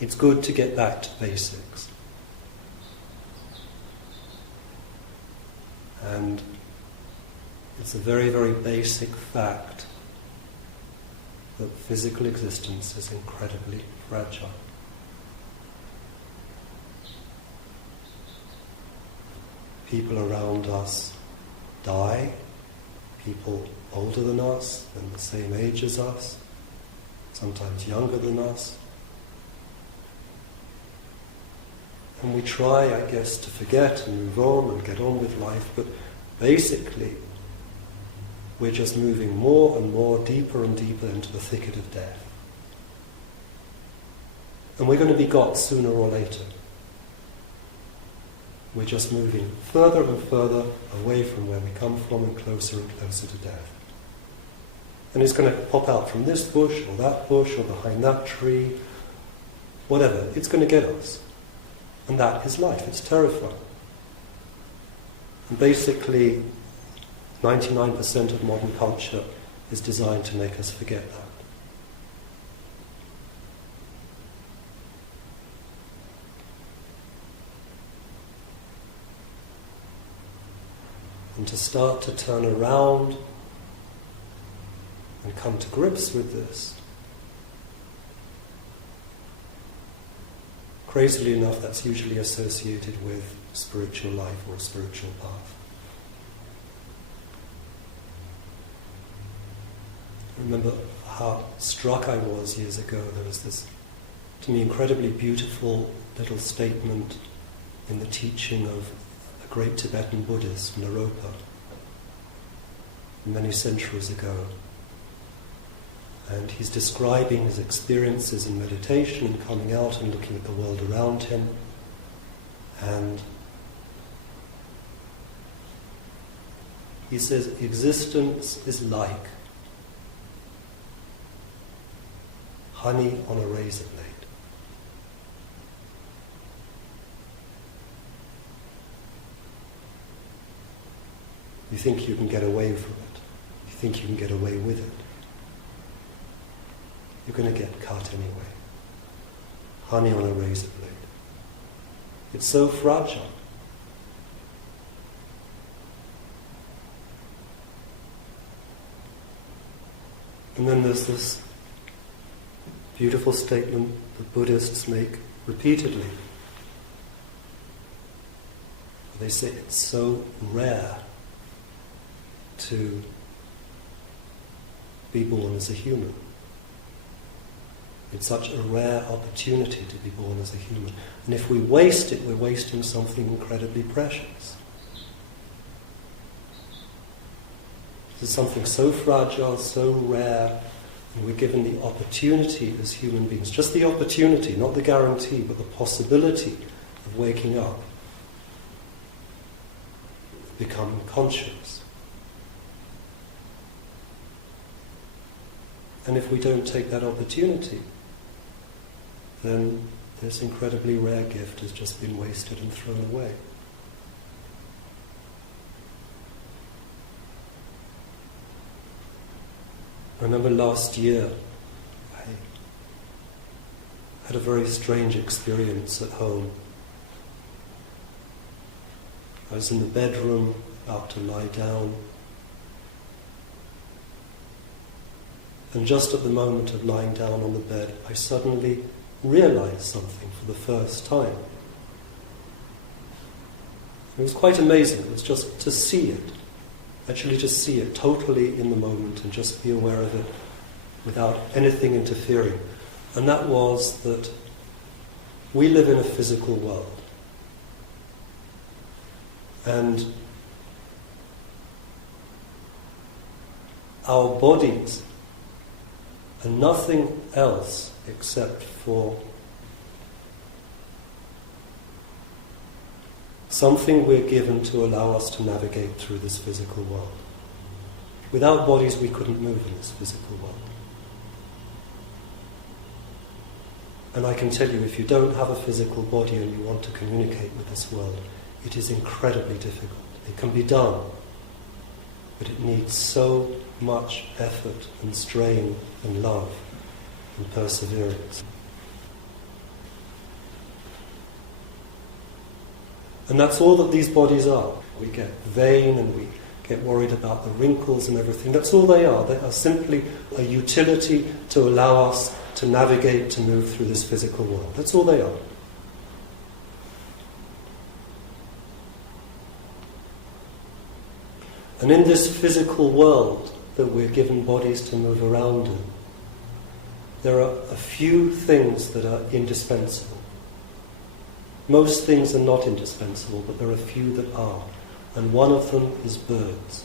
it's good to get back to basics. And it's a very, very basic fact that physical existence is incredibly fragile. People around us die, people older than us and the same age as us, sometimes younger than us. And we try, I guess, to forget and move on and get on with life, but basically we're just moving more and more, deeper and deeper into the thicket of death. And we're going to be got sooner or later. We're just moving further and further away from where we come from and closer to death. And it's going to pop out from this bush or that bush or behind that tree, whatever. It's going to get us. And that is life. It's terrifying. And basically, 99% of modern culture is designed to make us forget that. And to start to turn around and come to grips with this, crazily enough, that's usually associated with spiritual life or a spiritual path. I remember how struck I was years ago. There was this, to me, incredibly beautiful little statement in the teaching of a great Tibetan Buddhist, Naropa, many centuries ago. And he's describing his experiences in meditation and coming out and looking at the world around him. And he says, existence is like honey on a razor blade. You think you can get away from it. You think you can get away with it. You're going to get cut anyway. Honey on a razor blade. It's so fragile. And then there's this beautiful statement that Buddhists make repeatedly. They say it's so rare to be born as a human. It's such a rare opportunity to be born as a human. And if we waste it, we're wasting something incredibly precious. This is something so fragile, so rare, and we're given the opportunity as human beings, just the opportunity, not the guarantee, but the possibility of waking up, becoming conscious. And if we don't take that opportunity, then this incredibly rare gift has just been wasted and thrown away. I remember last year, I had a very strange experience at home. I was in the bedroom, about to lie down, and just at the moment of lying down on the bed, I suddenly realized something for the first time. It was quite amazing. It was just to see it, actually to see it totally in the moment and just be aware of it without anything interfering. And that was that we live in a physical world. And our bodies are nothing else except for something we're given to allow us to navigate through this physical world. Without bodies, we couldn't move in this physical world. And I can tell you, if you don't have a physical body and you want to communicate with this world, it is incredibly difficult. It can be done, but it needs so much effort and strain and love and perseverance. And that's all that these bodies are. We get vain and we get worried about the wrinkles and everything. That's all they are. They are simply a utility to allow us to navigate, to move through this physical world. That's all they are. And in this physical world that we're given bodies to move around in, there are a few things that are indispensable. Most things are not indispensable, but there are a few that are. And one of them is birds.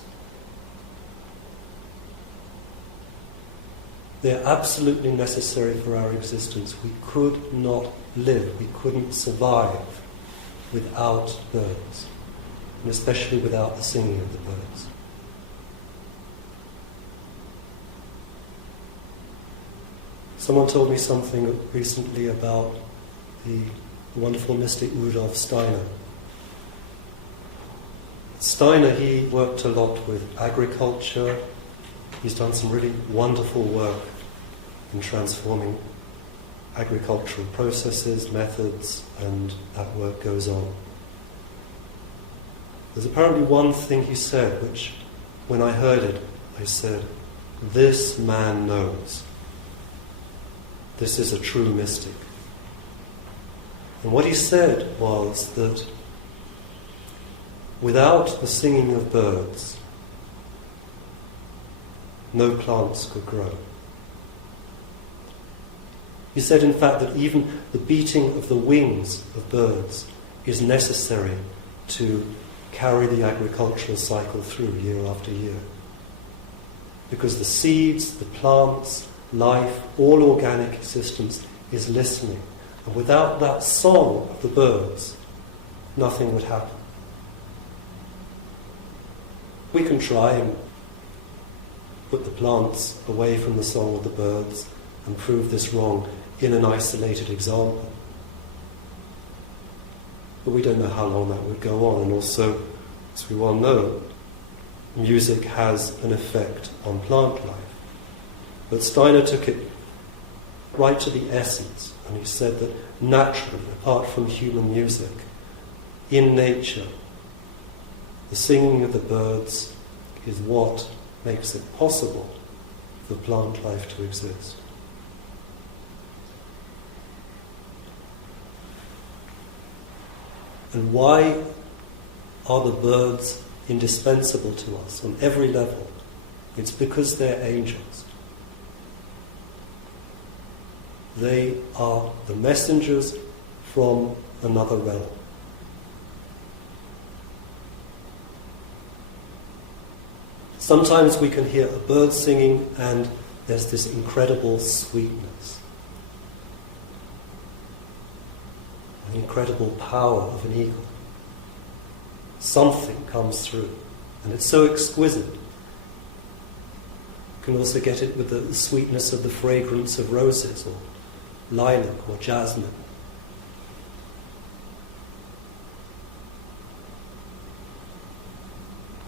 They're absolutely necessary for our existence. We could not live, we couldn't survive without birds, and especially without the singing of the birds. Someone told me something recently about the wonderful mystic Rudolf Steiner. Steiner, he worked a lot with agriculture. He's done some really wonderful work in transforming agricultural processes, methods, and that work goes on. There's apparently one thing he said, which, when I heard it, I said, "This man knows. This is a true mystic." And what he said was that without the singing of birds, no plants could grow. He said, in fact, that even the beating of the wings of birds is necessary to carry the agricultural cycle through year after year. Because the seeds, the plants, life, all organic existence is listening. And without that song of the birds, nothing would happen. We can try and put the plants away from the song of the birds and prove this wrong in an isolated example. But we don't know how long that would go on. And also, as we well know, music has an effect on plant life. But Steiner took it right to the essence, and he said that naturally, apart from human music, in nature, the singing of the birds is what makes it possible for plant life to exist. And why are the birds indispensable to us on every level? It's because they're angels. They are the messengers from another realm. Sometimes we can hear a bird singing and there's this incredible sweetness, an incredible power of an eagle. Something comes through and it's so exquisite. You can also get it with the sweetness of the fragrance of roses or lilac or jasmine.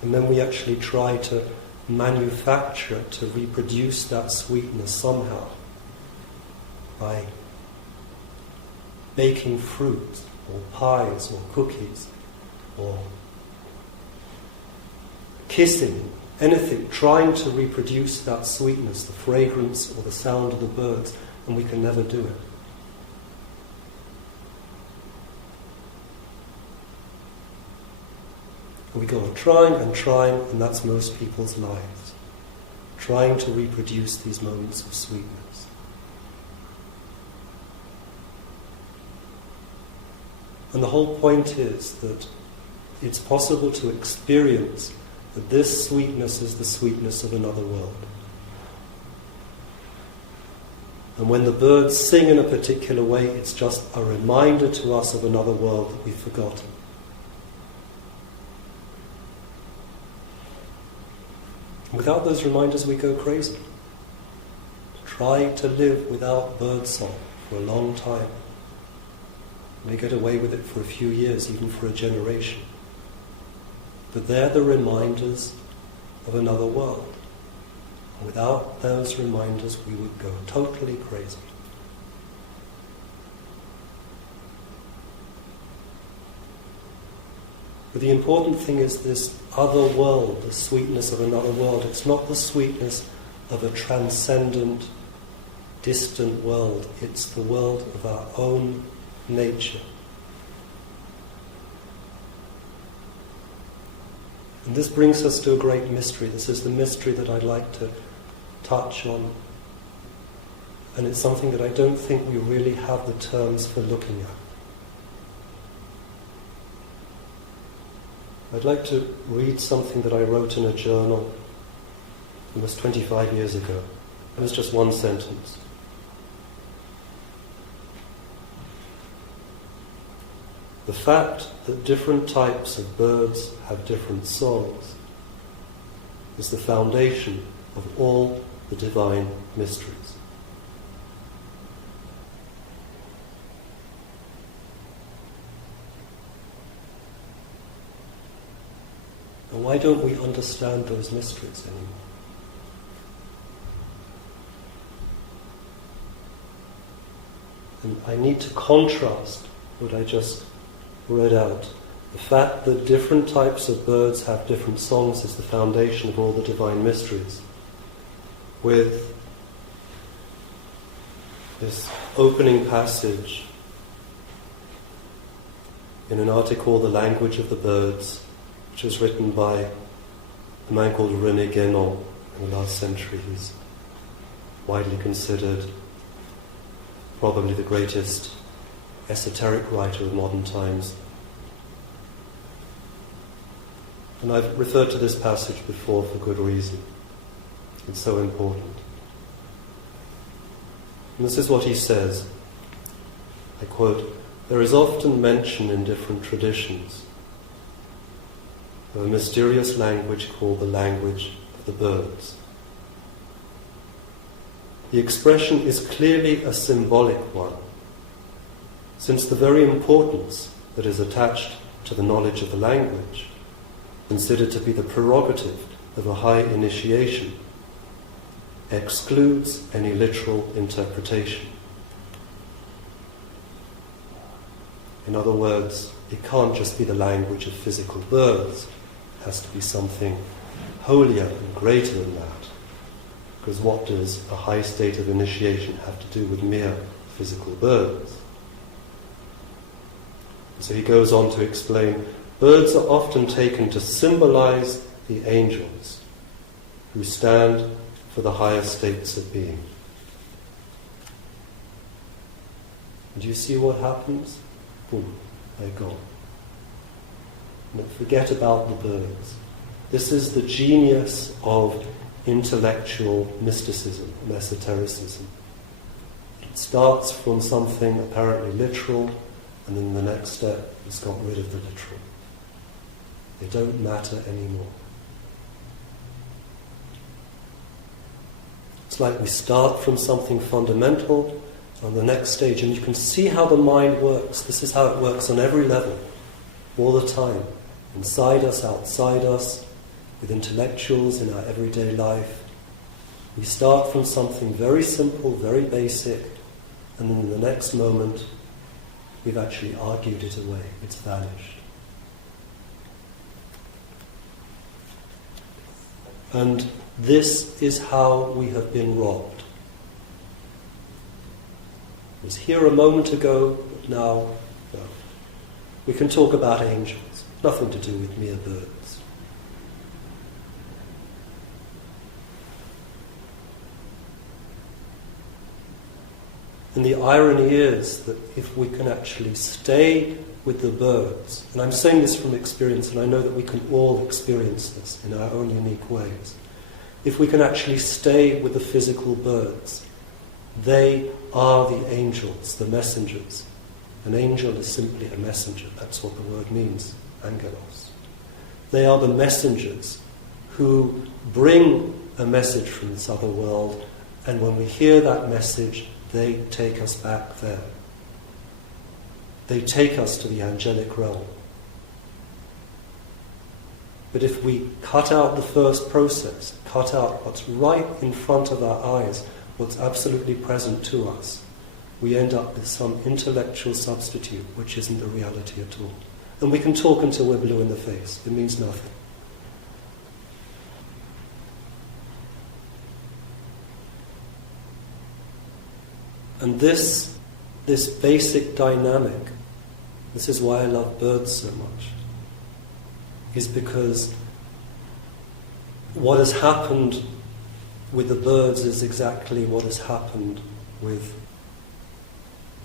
And then we actually try to manufacture, to reproduce that sweetness somehow by baking fruit or pies or cookies or kissing, anything, trying to reproduce that sweetness, the fragrance or the sound of the birds, and we can never do it. We go on trying, and that's most people's lives. Trying to reproduce these moments of sweetness. And the whole point is that it's possible to experience that this sweetness is the sweetness of another world. And when the birds sing in a particular way, it's just a reminder to us of another world that we've forgotten. Without those reminders, we go crazy. Try to live without birdsong for a long time. You may get away with it for a few years, even for a generation. But they're the reminders of another world. And without those reminders, we would go totally crazy. But the important thing is this other world, the sweetness of another world. It's not the sweetness of a transcendent, distant world. It's the world of our own nature. And this brings us to a great mystery. This is the mystery that I'd like to touch on. And it's something that I don't think we really have the terms for looking at. I'd like to read something that I wrote in a journal almost 25 years ago. It was just one sentence. The fact that different types of birds have different songs is the foundation of all the divine mysteries. And why don't we understand those mysteries anymore? And I need to contrast what I just read out. The fact that different types of birds have different songs is the foundation of all the divine mysteries, with this opening passage in an article, The Language of the Birds, which was written by a man called René Guénon in the last century. He's widely considered probably the greatest esoteric writer of modern times. And I've referred to this passage before for good reason. It's so important. And this is what he says. I quote, "There is often mention in different traditions of a mysterious language called the language of the birds. The expression is clearly a symbolic one, since the very importance that is attached to the knowledge of the language, considered to be the prerogative of a high initiation, excludes any literal interpretation. In other words, it can't just be the language of physical birds. It has to be something holier and greater than that. Because what does a high state of initiation have to do with mere physical birds?" So he goes on to explain, birds are often taken to symbolize the angels who stand for the higher states of being. Do you see what happens? Boom, they're gone. And forget about the birds. This is the genius of intellectual mysticism and esotericism. It starts from something apparently literal, and then the next step has got rid of the literal. They don't matter anymore. It's like we start from something fundamental on the next stage, and you can see how the mind works. This is how it works on every level, all the time. Inside us, outside us, with intellectuals in our everyday life. We start from something very simple, very basic, and then in the next moment, we've actually argued it away. It's vanished. And this is how we have been robbed. It was here a moment ago, but now, no. We can talk about angels. Nothing to do with mere birds. And the irony is that if we can actually stay with the birds, and I'm saying this from experience, and I know that we can all experience this in our own unique ways, if we can actually stay with the physical birds, they are the angels, the messengers. An angel is simply a messenger. That's what the word means, angelos. They are the messengers who bring a message from this other world, and when we hear that message, they take us back there. They take us to the angelic realm. But if we cut out the first process, cut out what's right in front of our eyes, what's absolutely present to us, we end up with some intellectual substitute which isn't the reality at all. And we can talk until we're blue in the face. It means nothing. And this basic dynamic, this is why I love birds so much, is because what has happened with the birds is exactly what has happened with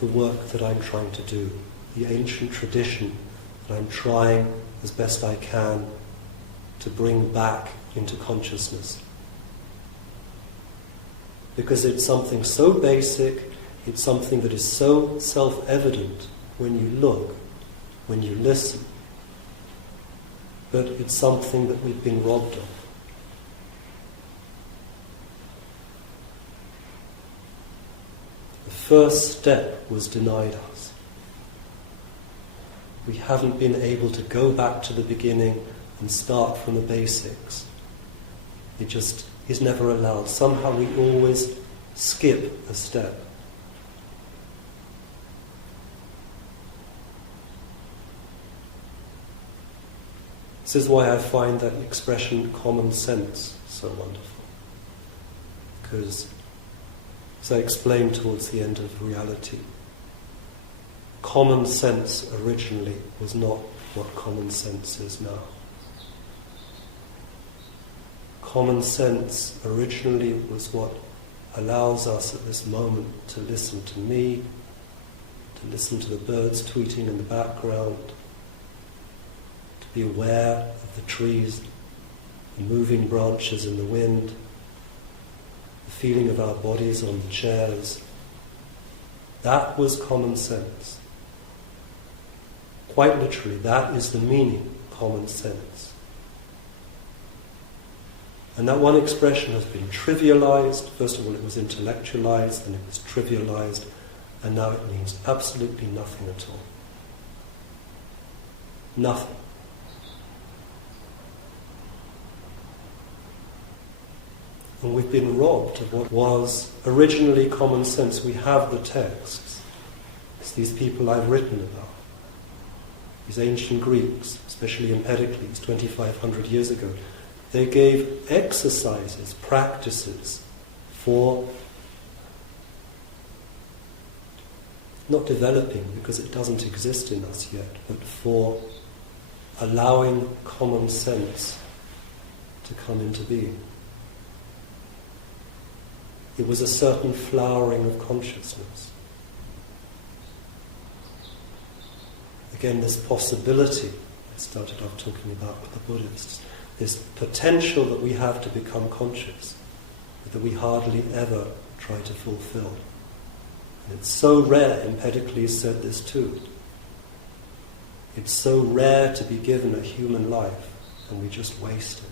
the work that I'm trying to do, the ancient tradition that I'm trying as best I can to bring back into consciousness. Because it's something so basic, it's something that is so self-evident when you look, when you listen, but it's something that we've been robbed of. The first step was denied us. We haven't been able to go back to the beginning and start from the basics. It just is never allowed. Somehow we always skip a step. This is why I find that expression common sense so wonderful. Because, as I explained towards the end of reality, common sense originally was not what common sense is now. Common sense originally was what allows us at this moment to listen to me, to listen to the birds tweeting in the background, to be aware of the trees, the moving branches in the wind, the feeling of our bodies on the chairs. That was common sense. Quite literally, that is the meaning, common sense. And that one expression has been trivialized. First of all, it was intellectualized, then it was trivialized, and now it means absolutely nothing at all. Nothing. And we've been robbed of what was originally common sense. We have the texts. It's these people I've written about. These ancient Greeks, especially Empedocles, 2,500 years ago, they gave exercises, practices for not developing, because it doesn't exist in us yet, but for allowing common sense to come into being. It was a certain flowering of consciousness. Again, this possibility I started off talking about with the Buddhists, this potential that we have to become conscious, but that we hardly ever try to fulfill. And it's so rare, Empedocles said this too. It's so rare to be given a human life, and we just waste it.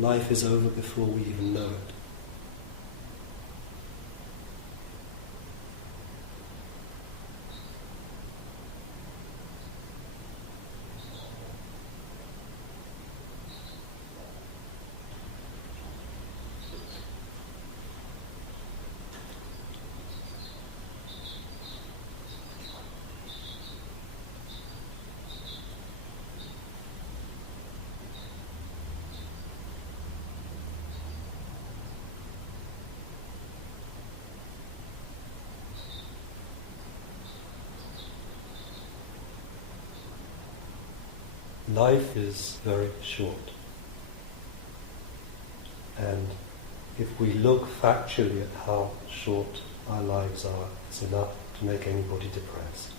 Life is over before we even know it. Life is very short. And if we look factually at how short our lives are, it's enough to make anybody depressed.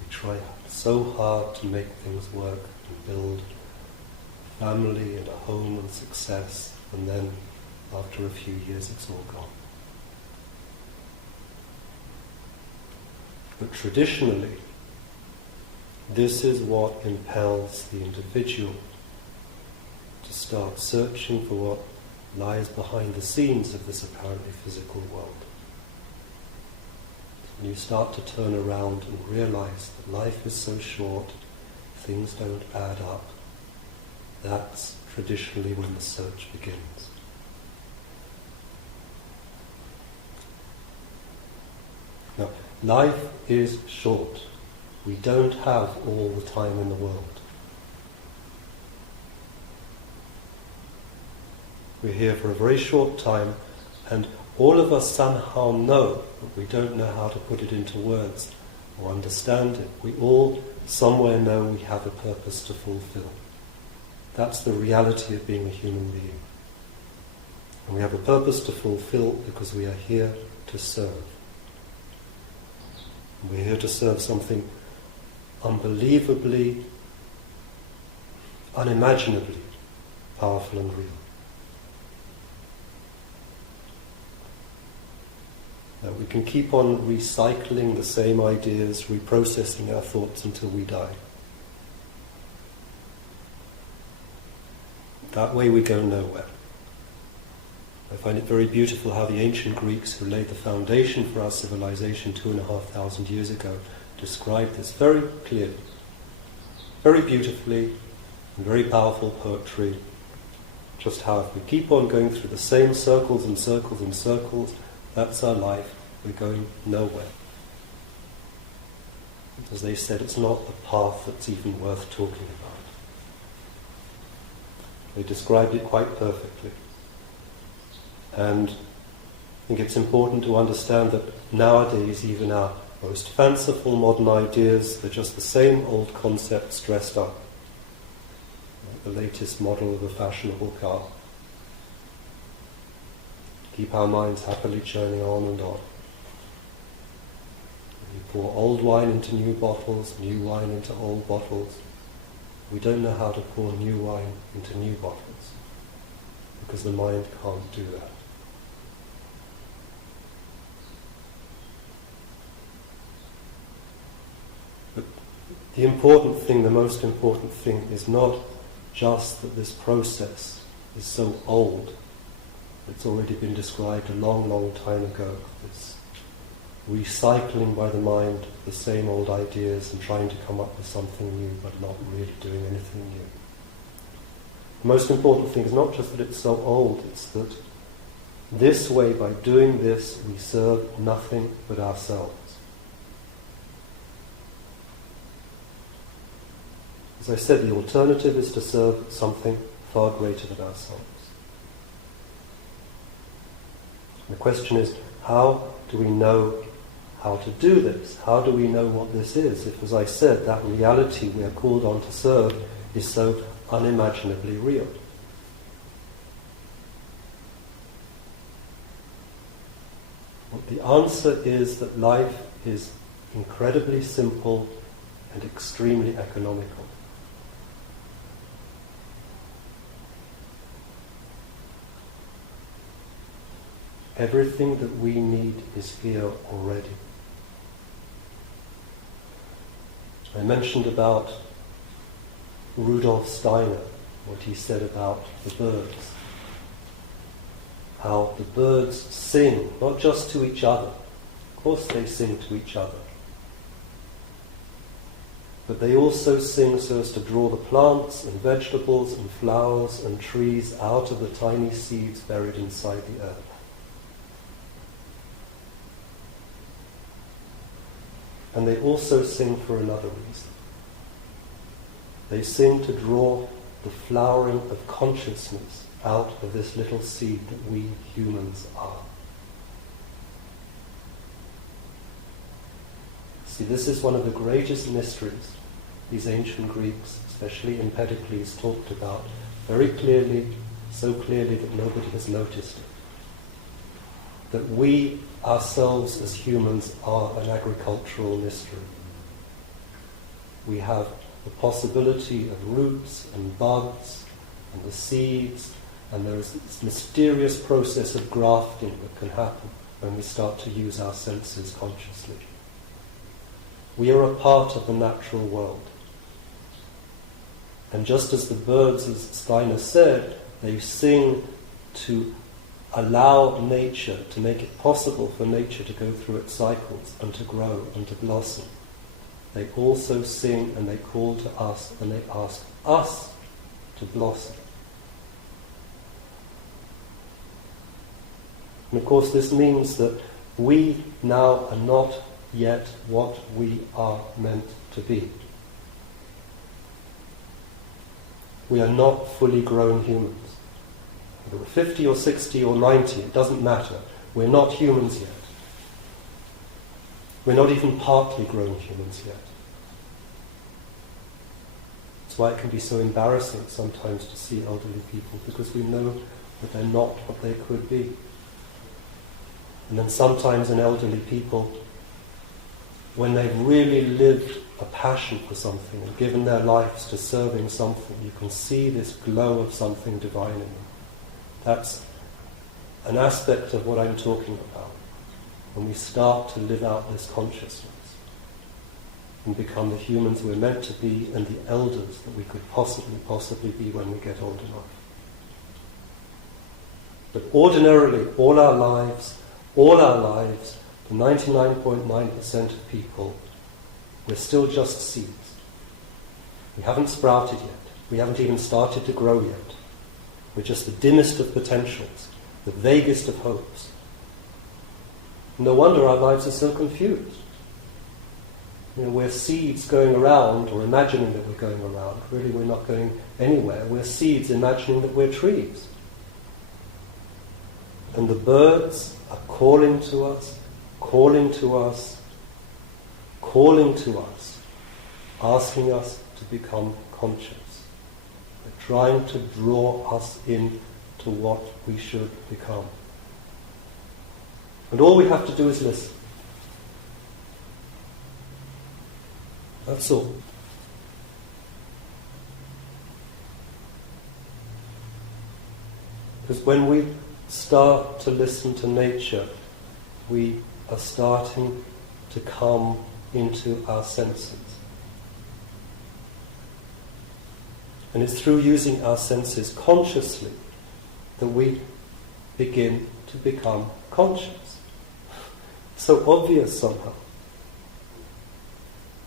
We try so hard to make things work and build a family and a home and success, and then after a few years it's all gone. But traditionally, this is what impels the individual to start searching for what lies behind the scenes of this apparently physical world. And you start to turn around and realize that life is so short, things don't add up. That's traditionally when the search begins. Now, life is short. We don't have all the time in the world. We're here for a very short time, and all of us somehow know, but we don't know how to put it into words or understand it. We all somewhere know we have a purpose to fulfill. That's the reality of being a human being. And we have a purpose to fulfill because we are here to serve. And we're here to serve something unbelievably, unimaginably powerful and real. That we can keep on recycling the same ideas, reprocessing our thoughts until we die. That way we go nowhere. I find it very beautiful how the ancient Greeks, who laid the foundation for our civilization 2,500 years ago, described this very clearly, very beautifully, in very powerful poetry, just how if we keep on going through the same circles and circles and circles, that's our life, we're going nowhere. As they said, it's not a path that's even worth talking about. They described it quite perfectly. And I think it's important to understand that nowadays even our most fanciful modern ideas, they're just the same old concepts dressed up. Like the latest model of a fashionable car. Keep our minds happily churning on and on. You pour old wine into new bottles, new wine into old bottles. We don't know how to pour new wine into new bottles because the mind can't do that. But the important thing, the most important thing is not just that this process is so old. It's already been described a long, long time ago. This recycling by the mind the same old ideas and trying to come up with something new but not really doing anything new. The most important thing is not just that it's so old, it's that this way, by doing this, we serve nothing but ourselves. As I said, the alternative is to serve something far greater than ourselves. The question is, how do we know how to do this? How do we know what this is? If, as I said, that reality we are called on to serve is so unimaginably real. Well, the answer is that life is incredibly simple and extremely economical. Everything that we need is here already. I mentioned about Rudolf Steiner, what he said about the birds. How the birds sing, not just to each other. Of course they sing to each other. But they also sing so as to draw the plants and vegetables and flowers and trees out of the tiny seeds buried inside the earth. And they also sing for another reason. They sing to draw the flowering of consciousness out of this little seed that we humans are. See, this is one of the greatest mysteries these ancient Greeks, especially Empedocles, talked about very clearly, so clearly that nobody has noticed it. That we ourselves as humans are an agricultural mystery. We have the possibility of roots and buds and the seeds, and there is this mysterious process of grafting that can happen when we start to use our senses consciously. We are a part of the natural world. And just as the birds, as Steiner said, they sing to allow nature, to make it possible for nature to go through its cycles and to grow and to blossom. They also sing and they call to us and they ask us to blossom. And of course this means that We now are not yet what we are meant to be. We are not fully grown humans. Whether we're 50 or 60 or 90, it doesn't matter. We're not humans yet. We're not even partly grown humans yet. That's why it can be so embarrassing sometimes to see elderly people, because we know that they're not what they could be. And then sometimes in elderly people, when they've really lived a passion for something and given their lives to serving something, you can see this glow of something divine in them. That's an aspect of what I'm talking about, when we start to live out this consciousness and become the humans we're meant to be and the elders that we could possibly be when we get old enough. But ordinarily, all our lives, the 99.9% of people, we're still just seeds. We haven't sprouted yet. We haven't even started to grow yet. We're just the dimmest of potentials, the vaguest of hopes. No wonder our lives are so confused. We're seeds going around, or imagining that we're going around. Really, we're not going anywhere. We're seeds imagining that we're trees. And the birds are calling to us, asking us to become conscious. They're trying to draw us in to what we should become. And all we have to do is listen. That's all. Because when we start to listen to nature, we are starting to come into our senses. And it's through using our senses consciously that we begin to become conscious. So obvious somehow.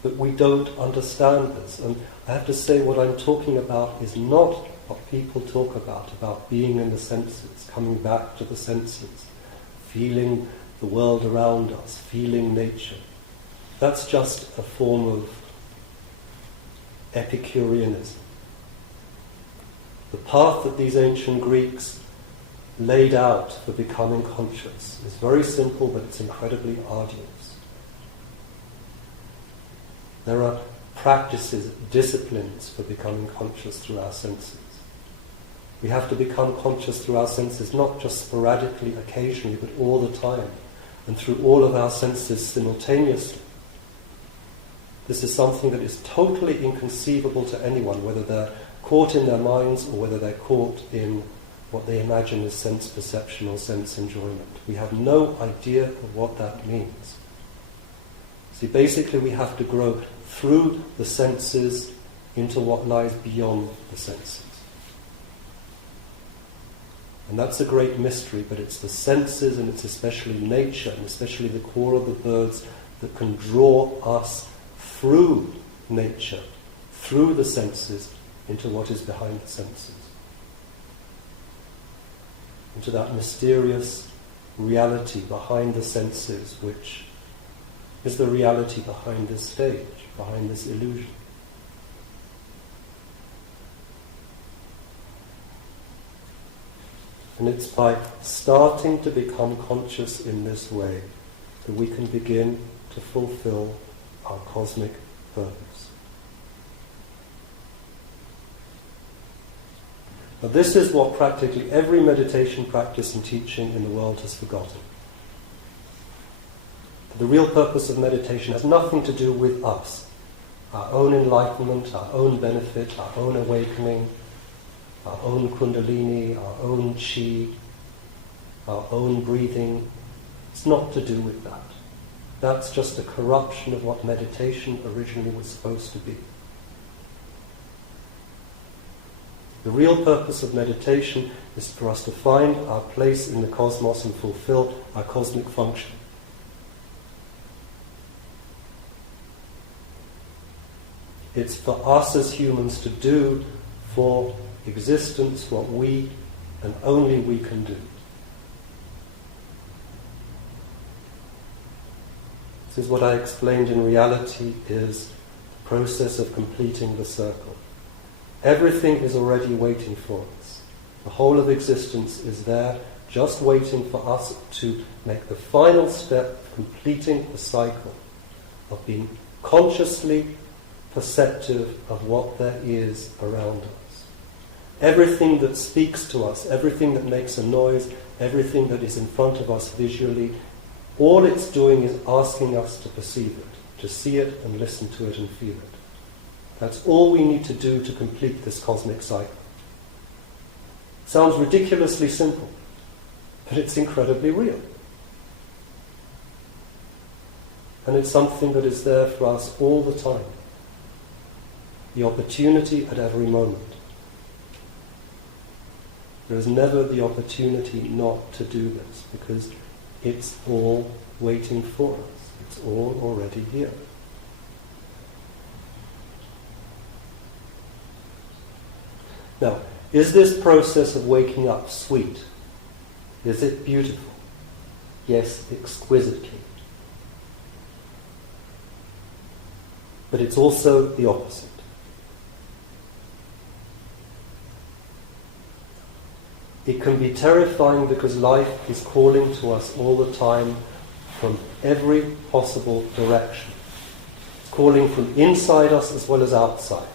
But we don't understand this. And I have to say, what I'm talking about is not what people talk about being in the senses, coming back to the senses, feeling the world around us, feeling nature. That's just a form of Epicureanism. The path that these ancient Greeks laid out for becoming conscious is very simple, but it's incredibly arduous. There are practices, disciplines for becoming conscious through our senses. We have to become conscious through our senses, not just sporadically, occasionally, but all the time, and through all of our senses simultaneously. This is something that is totally inconceivable to anyone, whether they're caught in their minds or whether they're caught in what they imagine as sense perception or sense enjoyment. We have no idea of what that means. See, basically we have to grow through the senses into what lies beyond the senses. And that's a great mystery, but it's the senses, and it's especially nature, and especially the core of the birds, that can draw us through nature, through the senses, into what is behind the senses. Into that mysterious reality behind the senses, which is the reality behind this stage, behind this illusion. And it's by starting to become conscious in this way that we can begin to fulfill our cosmic purpose. Now, this is what practically every meditation practice and teaching in the world has forgotten. The real purpose of meditation has nothing to do with us, our own enlightenment, our own benefit, our own awakening, our own kundalini, our own chi, our own breathing. It's not to do with that. That's just a corruption of what meditation originally was supposed to be. The real purpose of meditation is for us to find our place in the cosmos and fulfill our cosmic function. It's for us as humans to do for existence what we and only we can do. This is what I explained in reality is the process of completing the circle. Everything is already waiting for us. The whole of existence is there, just waiting for us to make the final step, completing the cycle of being consciously perceptive of what there is around us. Everything that speaks to us, everything that makes a noise, everything that is in front of us visually, all it's doing is asking us to perceive it, to see it and listen to it and feel it. That's all we need to do to complete this cosmic cycle. Sounds ridiculously simple, but it's incredibly real. And it's something that is there for us all the time. The opportunity at every moment. There is never the opportunity not to do this, because it's all waiting for us. It's all already here. Now, is this process of waking up sweet? Is it beautiful? Yes, exquisitely. But it's also the opposite. It can be terrifying because life is calling to us all the time from every possible direction. It's calling from inside us as well as outside.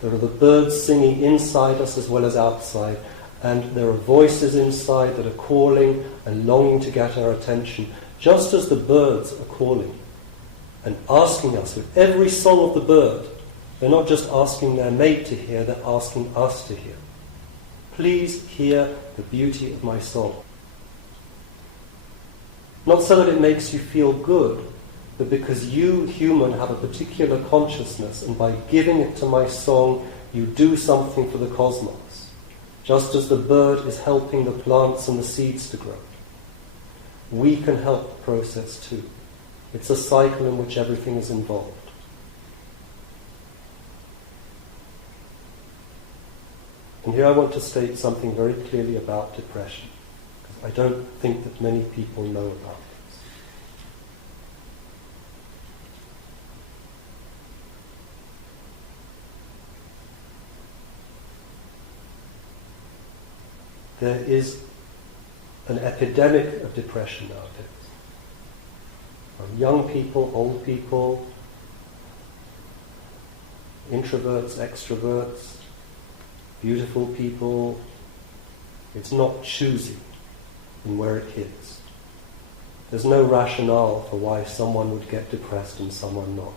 There are the birds singing inside us as well as outside, and there are voices inside that are calling and longing to get our attention, just as the birds are calling and asking us with every song of the bird. They're not just asking their mate to hear, they're asking us to hear. Please hear the beauty of my song. Not so that it makes you feel good, but because you, human, have a particular consciousness, and by giving it to my song, you do something for the cosmos, just as the bird is helping the plants and the seeds to grow. We can help the process too. It's a cycle in which everything is involved. And here I want to state something very clearly about depression, because I don't think that many people know about this. There is an epidemic of depression nowadays. From young people, old people, introverts, extroverts, beautiful people. It's not choosy in where it hits. There's no rationale for why someone would get depressed and someone not.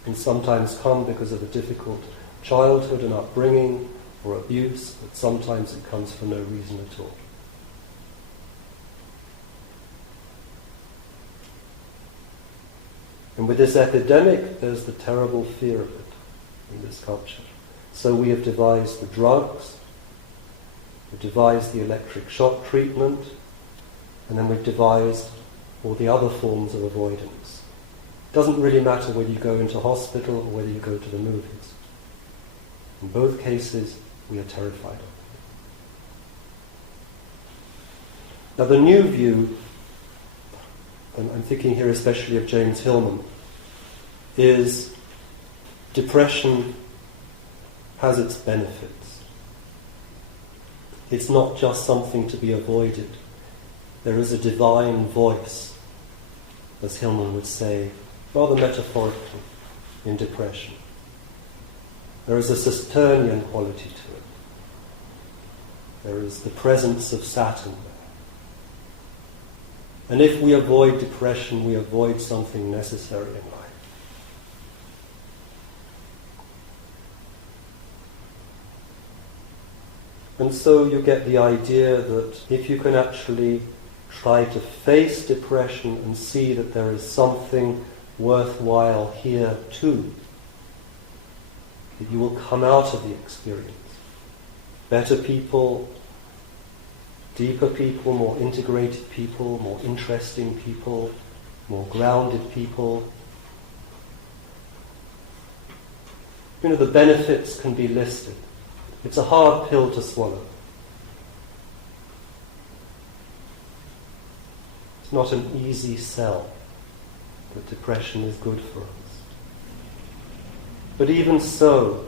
It can sometimes come because of a difficult childhood and upbringing or abuse, but sometimes it comes for no reason at all. And with this epidemic, there's the terrible fear of it in this culture. So we have devised the drugs, we've devised the electric shock treatment, and then we've devised all the other forms of avoidance. It doesn't really matter whether you go into hospital or whether you go to the movies. In both cases, we are terrified of it. Now the new view, and I'm thinking here especially of James Hillman, is depression has its benefits. It's not just something to be avoided. There is a divine voice, as Hillman would say, rather metaphorically, in depression. There is a Saturnian quality to it. There is the presence of Saturn there. And if we avoid depression, we avoid something necessary in life. And so you get the idea that if you can actually try to face depression and see that there is something worthwhile here too, that you will come out of the experience better people, deeper people, more integrated people, more interesting people, more grounded people. You know, the benefits can be listed. It's a hard pill to swallow. It's not an easy sell that depression is good for us. But even so,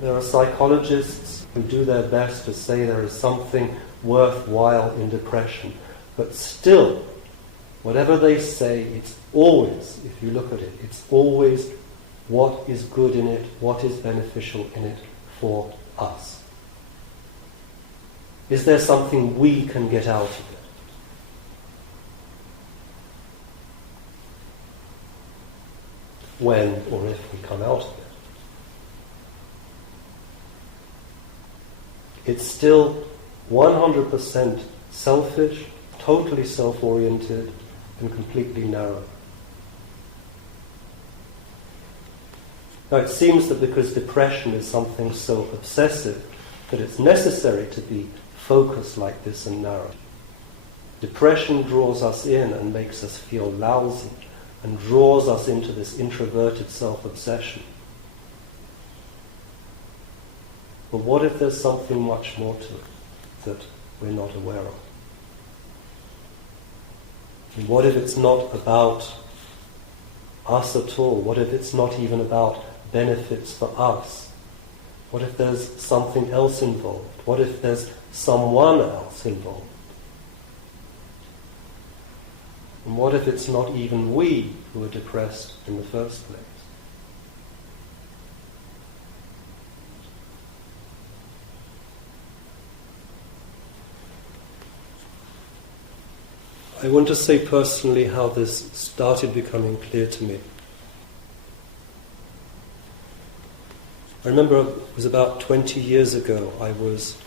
there are psychologists who do their best to say there is something worthwhile in depression. But still, whatever they say, it's always, if you look at it, it's always what is good in it, what is beneficial in it for us. Is there something we can get out of it? When or if we come out of it. It's still 100% selfish, totally self-oriented, and completely narrow. Now it seems that because depression is something so obsessive, that it's necessary to be focused like this and narrow. Depression draws us in and makes us feel lousy, and draws us into this introverted self-obsession. But what if there's something much more to it that we're not aware of? And what if it's not about us at all? What if it's not even about benefits for us? What if there's something else involved? What if there's someone else involved? And what if it's not even we who are depressed in the first place? I want to say personally how this started becoming clear to me. I remember it was about 20 years ago. I was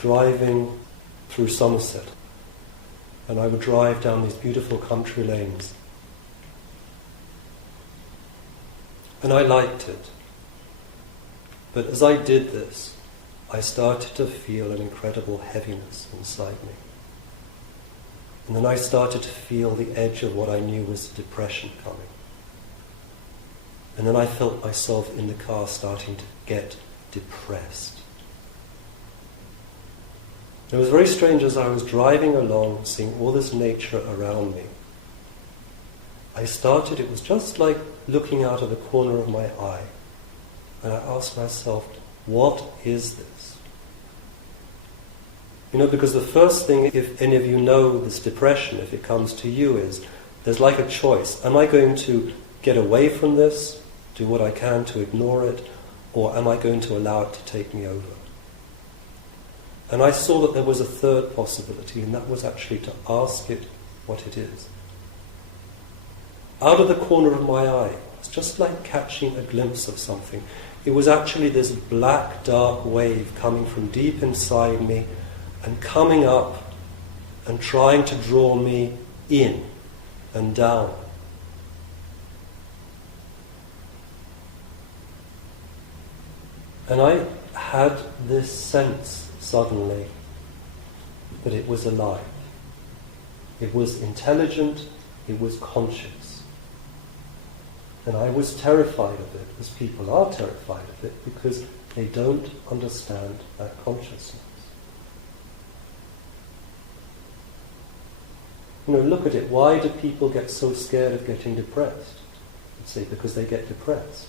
driving through Somerset, and I would drive down these beautiful country lanes. And I liked it. But as I did this, I started to feel an incredible heaviness inside me. And then I started to feel the edge of what I knew was depression coming. And then I felt myself in the car starting to get depressed. It was very strange as I was driving along, seeing all this nature around me. It was just like looking out of the corner of my eye. And I asked myself, what is this? You know, because the first thing, if any of you know this depression, if it comes to you, is there's like a choice. Am I going to get away from this, do what I can to ignore it, or am I going to allow it to take me over? And I saw that there was a third possibility, and that was actually to ask it what it is. Out of the corner of my eye, it's just like catching a glimpse of something. It was actually this black, dark wave coming from deep inside me and coming up and trying to draw me in and down. And I had this sense suddenly that it was alive. It was intelligent, it was conscious. And I was terrified of it, as people are terrified of it, because they don't understand that consciousness. You know, look at it. Why do people get so scared of getting depressed? Let's say because they get depressed.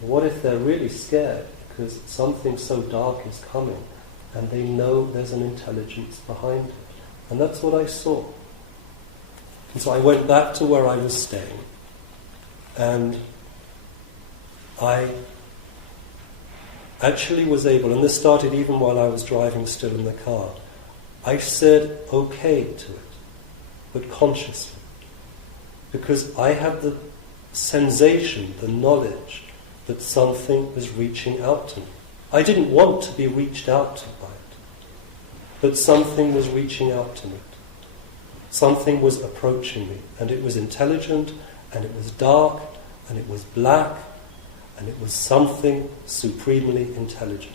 What if they're really scared because something so dark is coming and they know there's an intelligence behind it? And that's what I saw. And so I went back to where I was staying, and I actually was able, and this started even while I was driving still in the car, I said okay to it, but consciously. Because I had the sensation, the knowledge, that something was reaching out to me. I didn't want to be reached out to by it, but something was reaching out to me. Something was approaching me, and it was intelligent, and it was dark, and it was black, and it was something supremely intelligent.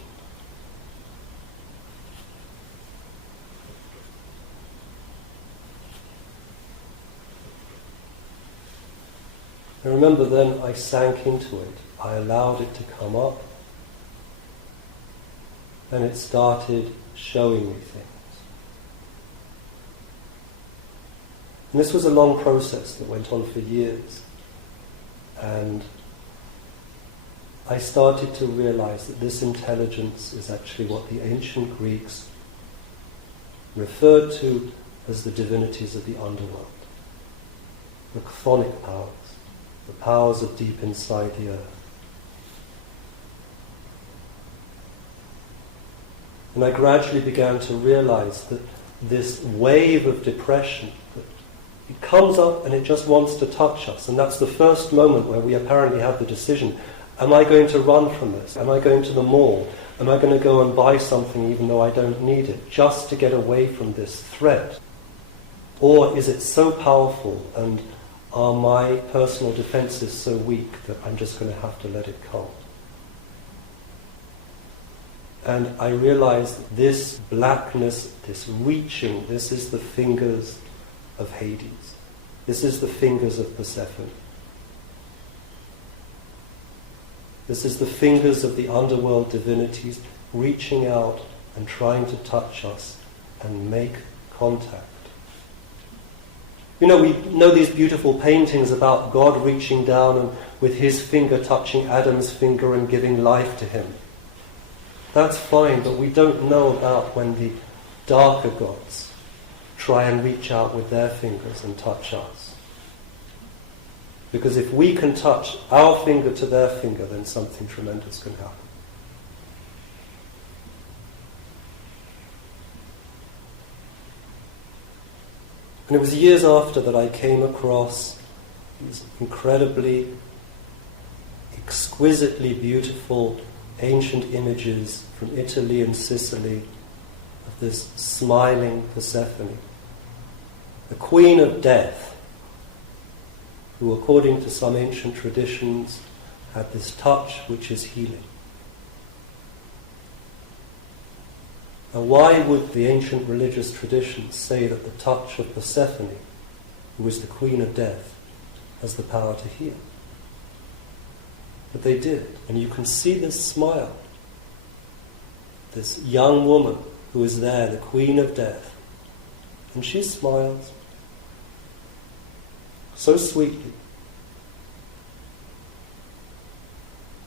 I remember then I sank into it. I allowed it to come up, and it started showing me things. And this was a long process that went on for years. And I started to realize that this intelligence is actually what the ancient Greeks referred to as the divinities of the underworld. The chthonic powers, the powers of deep inside the earth. And I gradually began to realize that this wave of depression, that it comes up and it just wants to touch us. And that's the first moment where we apparently have the decision, am I going to run from this? Am I going to the mall? Am I going to go and buy something even though I don't need it, just to get away from this threat? Or is it so powerful and are my personal defenses so weak that I'm just going to have to let it come? And I realized that this blackness, this reaching, this is the fingers of Hades. This is the fingers of Persephone. This is the fingers of the underworld divinities reaching out and trying to touch us and make contact. You know, we know these beautiful paintings about God reaching down and with his finger touching Adam's finger and giving life to him. That's fine, but we don't know about when the darker gods try and reach out with their fingers and touch us. Because if we can touch our finger to their finger, then something tremendous can happen. And it was years after that I came across these incredibly, exquisitely beautiful ancient images from Italy and Sicily of this smiling Persephone, the queen of death, who according to some ancient traditions had this touch which is healing. Now why would the ancient religious traditions say that the touch of Persephone, who is the queen of death, has the power to heal? But they did, and you can see this smile. This young woman who is there, the queen of death, and she smiles so sweetly.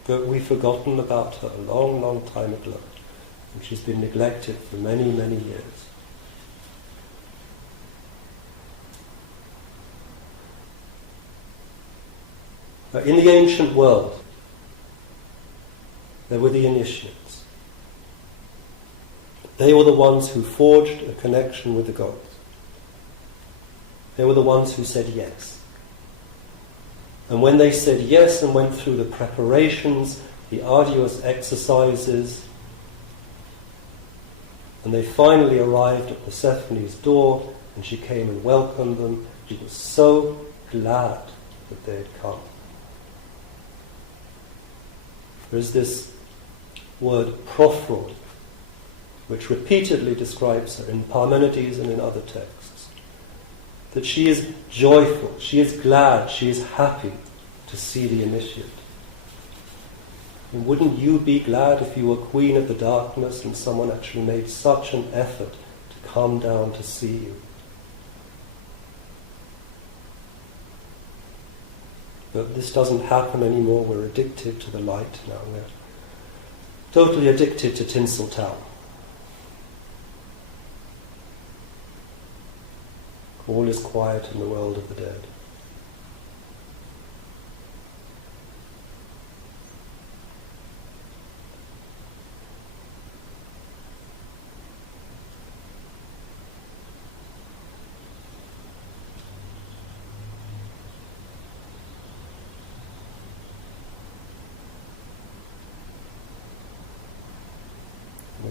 But we've forgotten about her a long, long time ago, and she's been neglected for many, many years. Now, in the ancient world, there were the initiates. They were the ones who forged a connection with the gods. They were the ones who said yes. And when they said yes and went through the preparations, the arduous exercises, and they finally arrived at Persephone's door, and she came and welcomed them, she was so glad that they had come. There's this word prophro, which repeatedly describes her in Parmenides and in other texts, that she is joyful, she is glad, she is happy to see the initiate. And wouldn't you be glad if you were queen of the darkness and someone actually made such an effort to come down to see you? But this doesn't happen anymore. We're addicted to the light now. We're totally addicted to Tinseltown. All is quiet in the world of the dead.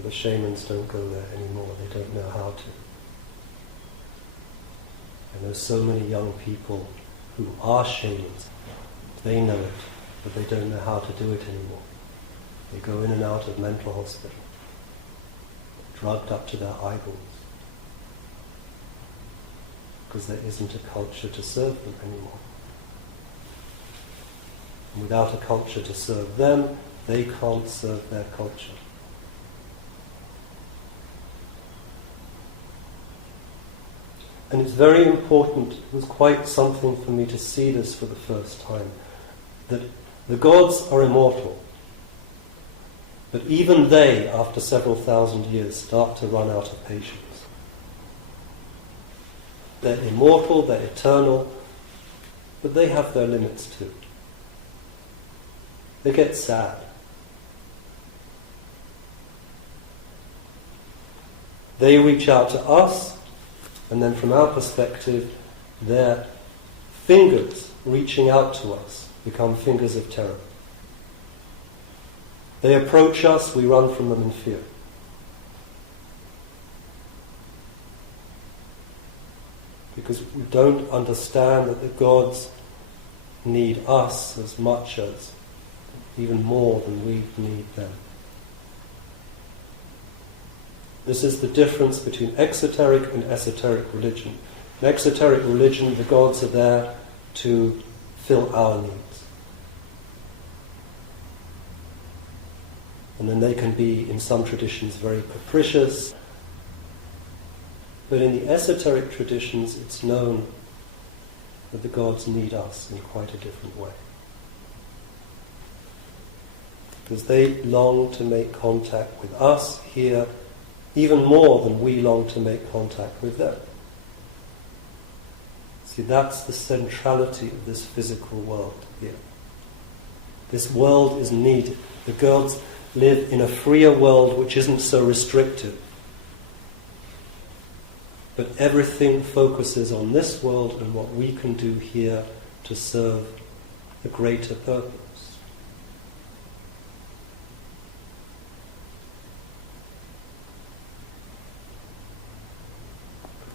The shamans don't go there anymore. They don't know how to. And there's so many young people who are shamans. They know it, but they don't know how to do it anymore. They go in and out of mental hospital, drugged up to their eyeballs, because there isn't a culture to serve them anymore. And without a culture to serve them, they can't serve their culture. And it's very important, it was quite something for me to see this for the first time, that the gods are immortal, but even they, after several thousand years, start to run out of patience. They're immortal, they're eternal, but they have their limits too. They get sad. They reach out to us, and then from our perspective, their fingers reaching out to us become fingers of terror. They approach us, we run from them in fear. Because we don't understand that the gods need us as much as, even more than we need them. This is the difference between exoteric and esoteric religion. In exoteric religion, the gods are there to fill our needs. And then they can be, in some traditions, very capricious. But in the esoteric traditions, it's known that the gods need us in quite a different way. Because they long to make contact with us here, even more than we long to make contact with them. See, that's the centrality of this physical world here. This world is needed. The gods live in a freer world which isn't so restrictive. But everything focuses on this world and what we can do here to serve a greater purpose.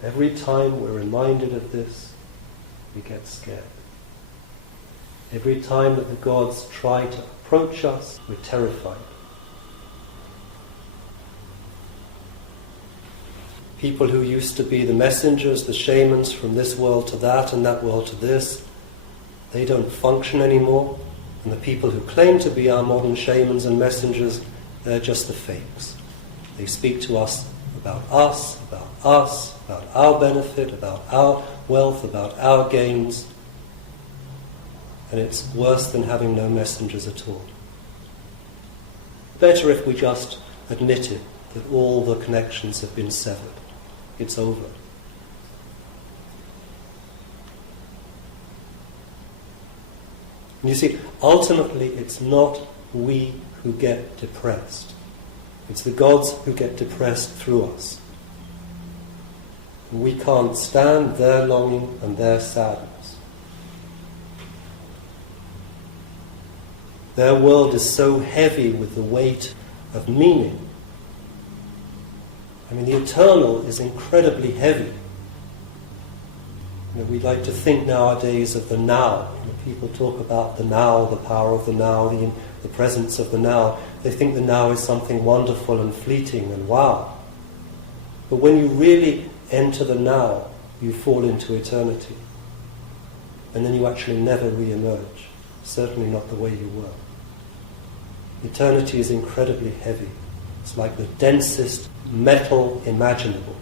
Every time we're reminded of this, we get scared. Every time that the gods try to approach us, we're terrified. People who used to be the messengers, the shamans from this world to that and that world to this, they don't function anymore. And the people who claim to be our modern shamans and messengers, they're just the fakes. They speak to us, about our benefit, about our wealth, about our gains. And it's worse than having no messengers at all. Better if we just admitted that all the connections have been severed. It's over. And you see, ultimately it's not we who get depressed. It's the gods who get depressed through us. We can't stand their longing and their sadness. Their world is so heavy with the weight of meaning. I mean, the eternal is incredibly heavy. We like to think nowadays of the now. People talk about the now, the power of the now, the presence of the now. They think the now is something wonderful and fleeting and wow. But when you really enter the now, you fall into eternity. And then you actually never re-emerge. Certainly not the way you were. Eternity is incredibly heavy. It's like the densest metal imaginable.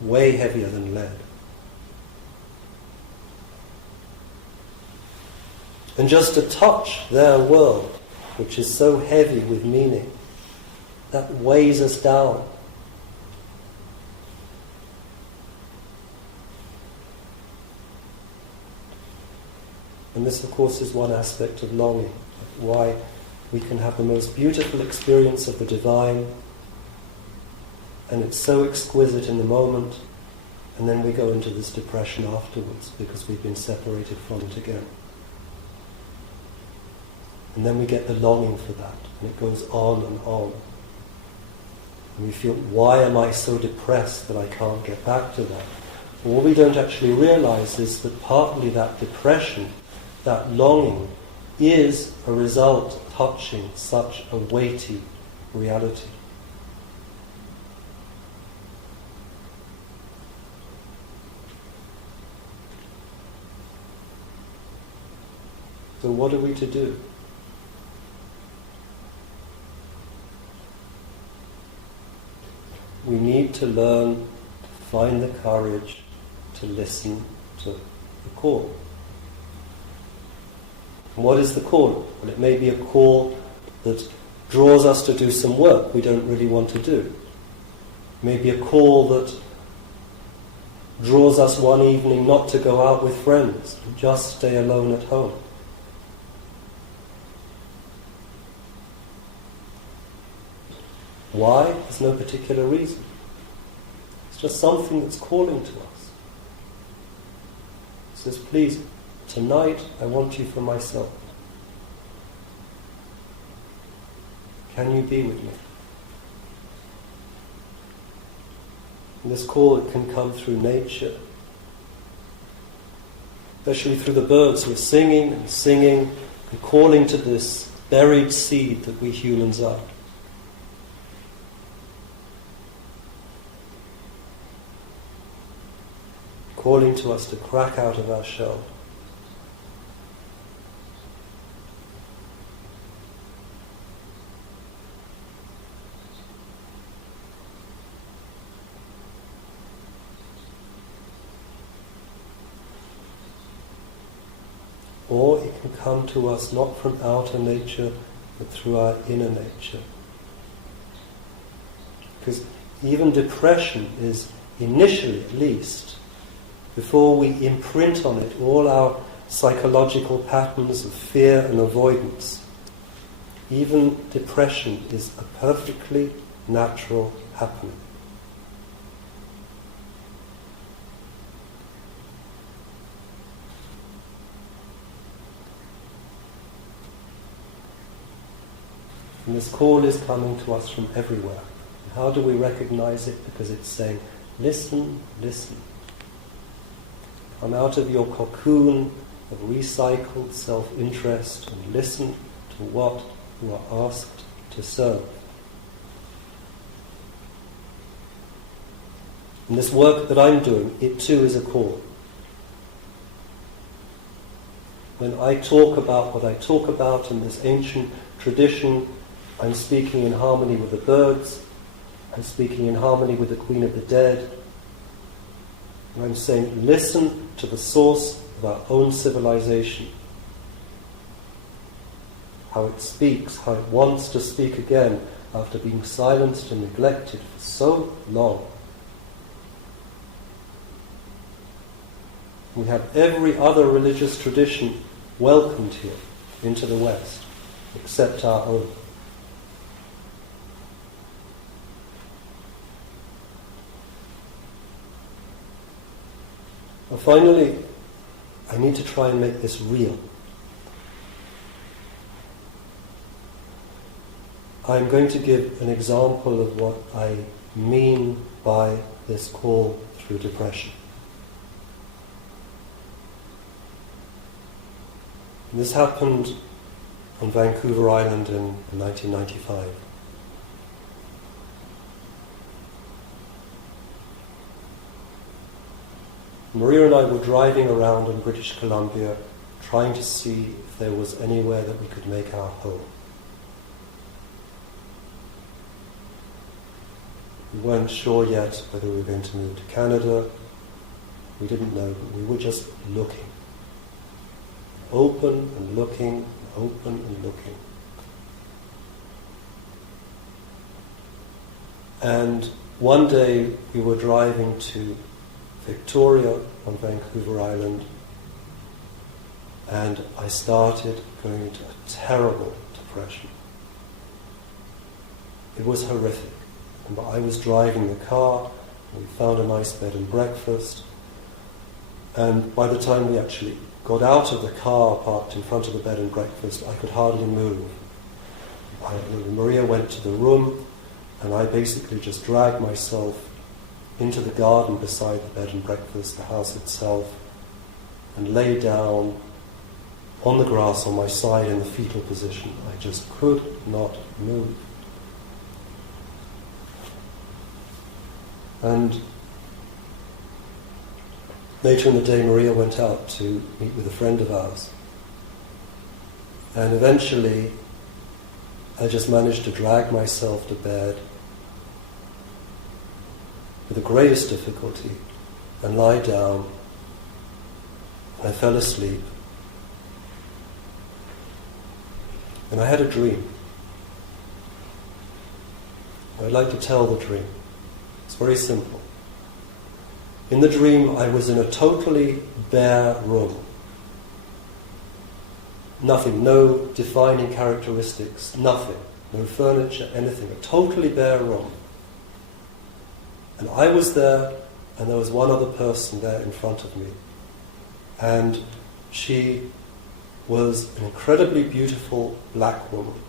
Way heavier than lead. And just to touch their world, which is so heavy with meaning, that weighs us down. And this, of course, is one aspect of longing, why we can have the most beautiful experience of the divine, and it's so exquisite in the moment, and then we go into this depression afterwards because we've been separated from it again. And then we get the longing for that, and it goes on and on. And we feel, why am I so depressed that I can't get back to that? Well, what we don't actually realize is that partly that depression, that longing, is a result of touching such a weighty reality. So what are we to do? We need to learn to find the courage to listen to the call. And what is the call? Well, it may be a call that draws us to do some work we don't really want to do. It may be a call that draws us one evening not to go out with friends, and just stay alone at home. Why? There's no particular reason. It's just something that's calling to us. It says, please, tonight I want you for myself. Can you be with me? And this call, it can come through nature, especially through the birds who are singing and calling to this buried seed that we humans are. Calling to us to crack out of our shell. Or it can come to us not from outer nature, but through our inner nature. Because even depression is, initially at least, before we imprint on it all our psychological patterns of fear and avoidance, even depression is a perfectly natural happening. And this call is coming to us from everywhere. And how do we recognize it? Because it's saying, listen, listen. Come out of your cocoon of recycled self-interest and listen to what you are asked to serve. And this work that I'm doing, it too is a call. When I talk about what I talk about in this ancient tradition, I'm speaking in harmony with the birds, I'm speaking in harmony with the Queen of the Dead, and I'm saying, listen to the source of our own civilization. How it speaks, how it wants to speak again after being silenced and neglected for so long. We have every other religious tradition welcomed here into the West, except our own. And finally, I need to try and make this real. I'm going to give an example of what I mean by this call through depression. This happened on Vancouver Island in 1995. Maria and I were driving around in British Columbia trying to see if there was anywhere that we could make our home. We weren't sure yet whether we were going to move to Canada. We didn't know, but we were just looking. Open and looking, open and looking. And one day we were driving to Victoria on Vancouver Island, and I started going into a terrible depression. It was horrific. And I was driving the car, we found a nice bed and breakfast, and by the time we actually got out of the car parked in front of the bed and breakfast, I could hardly move. Maria went to the room, and I basically just dragged myself into the garden beside the bed and breakfast, the house itself, and lay down on the grass on my side in the fetal position. I just could not move. And later in the day, Maria went out to meet with a friend of ours. And eventually, I just managed to drag myself to bed. with the greatest difficulty and lie down. I fell asleep. And I had a dream. I'd like to tell the dream. It's very simple. In the dream, I was in a totally bare room. Nothing, no defining characteristics, nothing. No furniture, anything. A totally bare room. And I was there, and there was one other person there in front of me. And she was an incredibly beautiful black woman,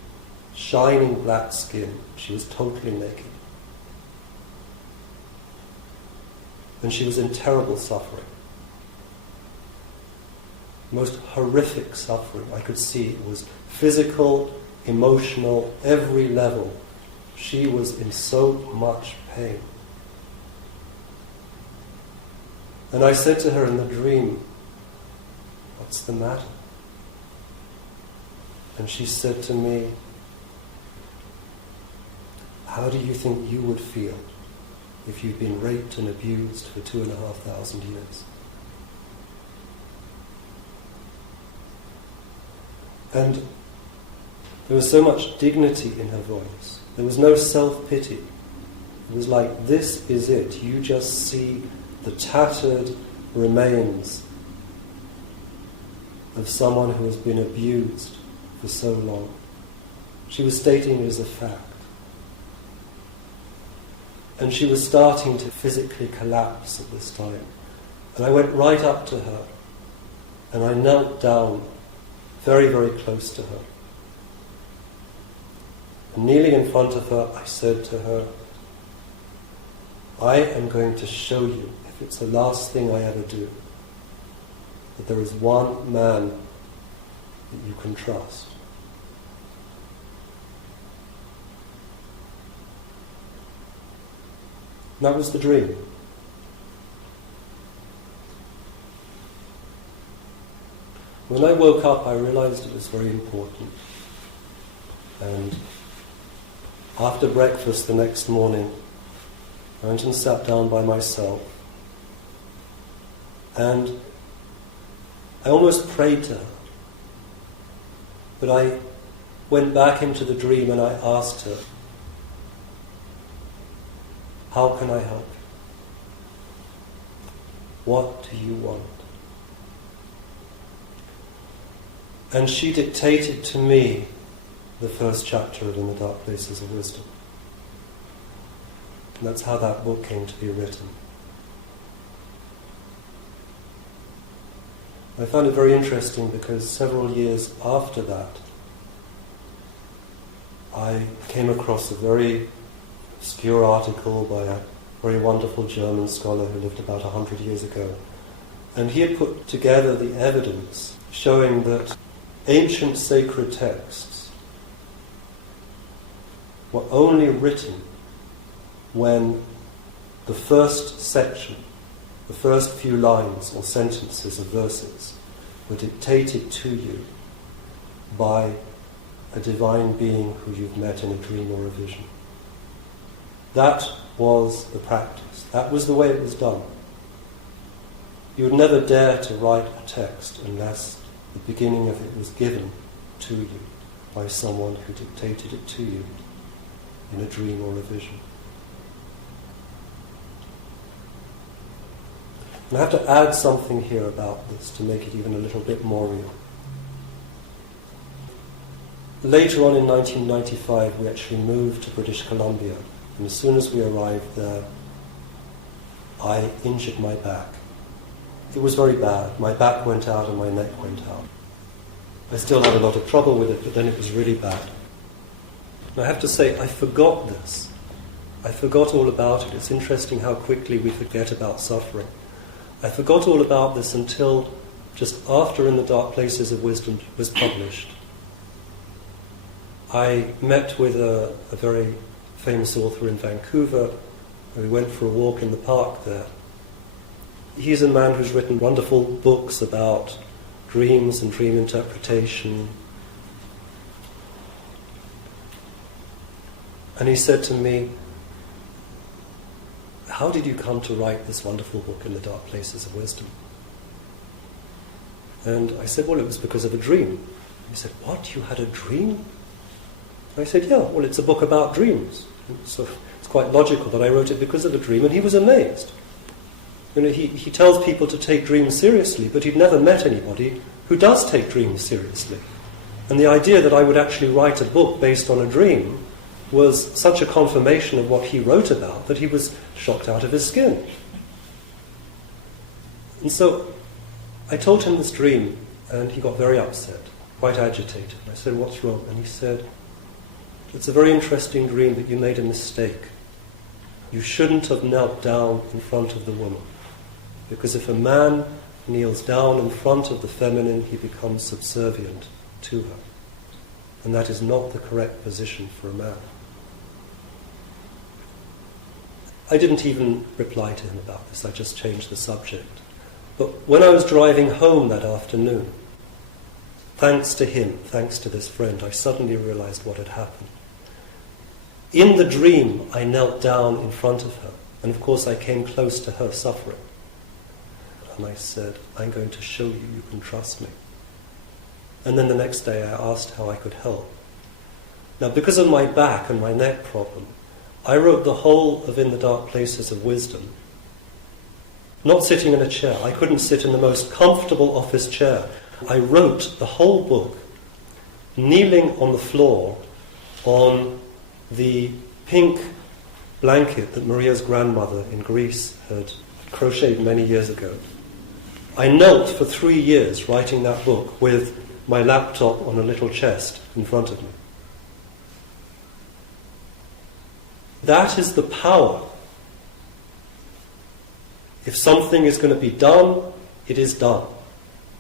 shining black skin. She was totally naked. And she was in terrible suffering. Most horrific suffering. I could see it was physical, emotional, every level. She was in so much pain. And I said to her in the dream, "What's the matter?" And she said to me, "How do you think you would feel if you'd been raped and abused for 2,500 years?" And there was so much dignity in her voice. There was no self-pity. It was like, this is it. You just see the tattered remains of someone who has been abused for so long. She was stating it as a fact. And she was starting to physically collapse at this time. And I went right up to her, and I knelt down very, very close to her. And kneeling in front of her, I said to her, "I am going to show you, if it's the last thing I ever do, that there is one man that you can trust." And that was the dream. When I woke up, I realized it was very important. And after breakfast the next morning, I went and sat down by myself. And I almost prayed to her. But I went back into the dream and I asked her, "How can I help you? What do you want?" And she dictated to me the first chapter of In the Dark Places of Wisdom. And that's how that book came to be written. I found it very interesting because several years after that, I came across a very obscure article by a very wonderful German scholar who lived about 100 years ago. And he had put together the evidence showing that ancient sacred texts were only written when the first section, the first few lines or sentences of verses were dictated to you by a divine being who you've met in a dream or a vision. That was the practice. That was the way it was done. You would never dare to write a text unless the beginning of it was given to you by someone who dictated it to you in a dream or a vision. And I have to add something here about this to make it even a little bit more real. Later on in 1995, we actually moved to British Columbia. And as soon as we arrived there, I injured my back. It was very bad. My back went out and my neck went out. I still had a lot of trouble with it, but then it was really bad. And I have to say, I forgot this. I forgot all about it. It's interesting how quickly we forget about suffering. I forgot all about this until just after In the Dark Places of Wisdom was published. I met with a very famous author in Vancouver. We went for a walk in the park there. He's a man who's written wonderful books about dreams and dream interpretation. And he said to me, how did you come to write this wonderful book, In the Dark Places of Wisdom? And I said, well, it was because of a dream. He said, what, you had a dream? I said, yeah, well, it's a book about dreams. So it's quite logical that I wrote it because of a dream, and he was amazed. You know, he tells people to take dreams seriously, but he'd never met anybody who does take dreams seriously. And the idea that I would actually write a book based on a dream was such a confirmation of what he wrote about that he was shocked out of his skin. And so I told him this dream, and he got very upset, quite agitated. I said, what's wrong? And he said, it's a very interesting dream, but you made a mistake. You shouldn't have knelt down in front of the woman. Because if a man kneels down in front of the feminine, he becomes subservient to her. And that is not the correct position for a man. I didn't even reply to him about this, I just changed the subject. But when I was driving home that afternoon, thanks to him, thanks to this friend, I suddenly realized what had happened. In the dream, I knelt down in front of her, and of course I came close to her suffering. And I said, I'm going to show you, you can trust me. And then the next day I asked how I could help. Now, because of my back and my neck problem, I wrote the whole of In the Dark Places of Wisdom, not sitting in a chair. I couldn't sit in the most comfortable office chair. I wrote the whole book kneeling on the floor on the pink blanket that Maria's grandmother in Greece had crocheted many years ago. I knelt for 3 years writing that book with my laptop on a little chest in front of me. That is the power. If something is going to be done, it is done.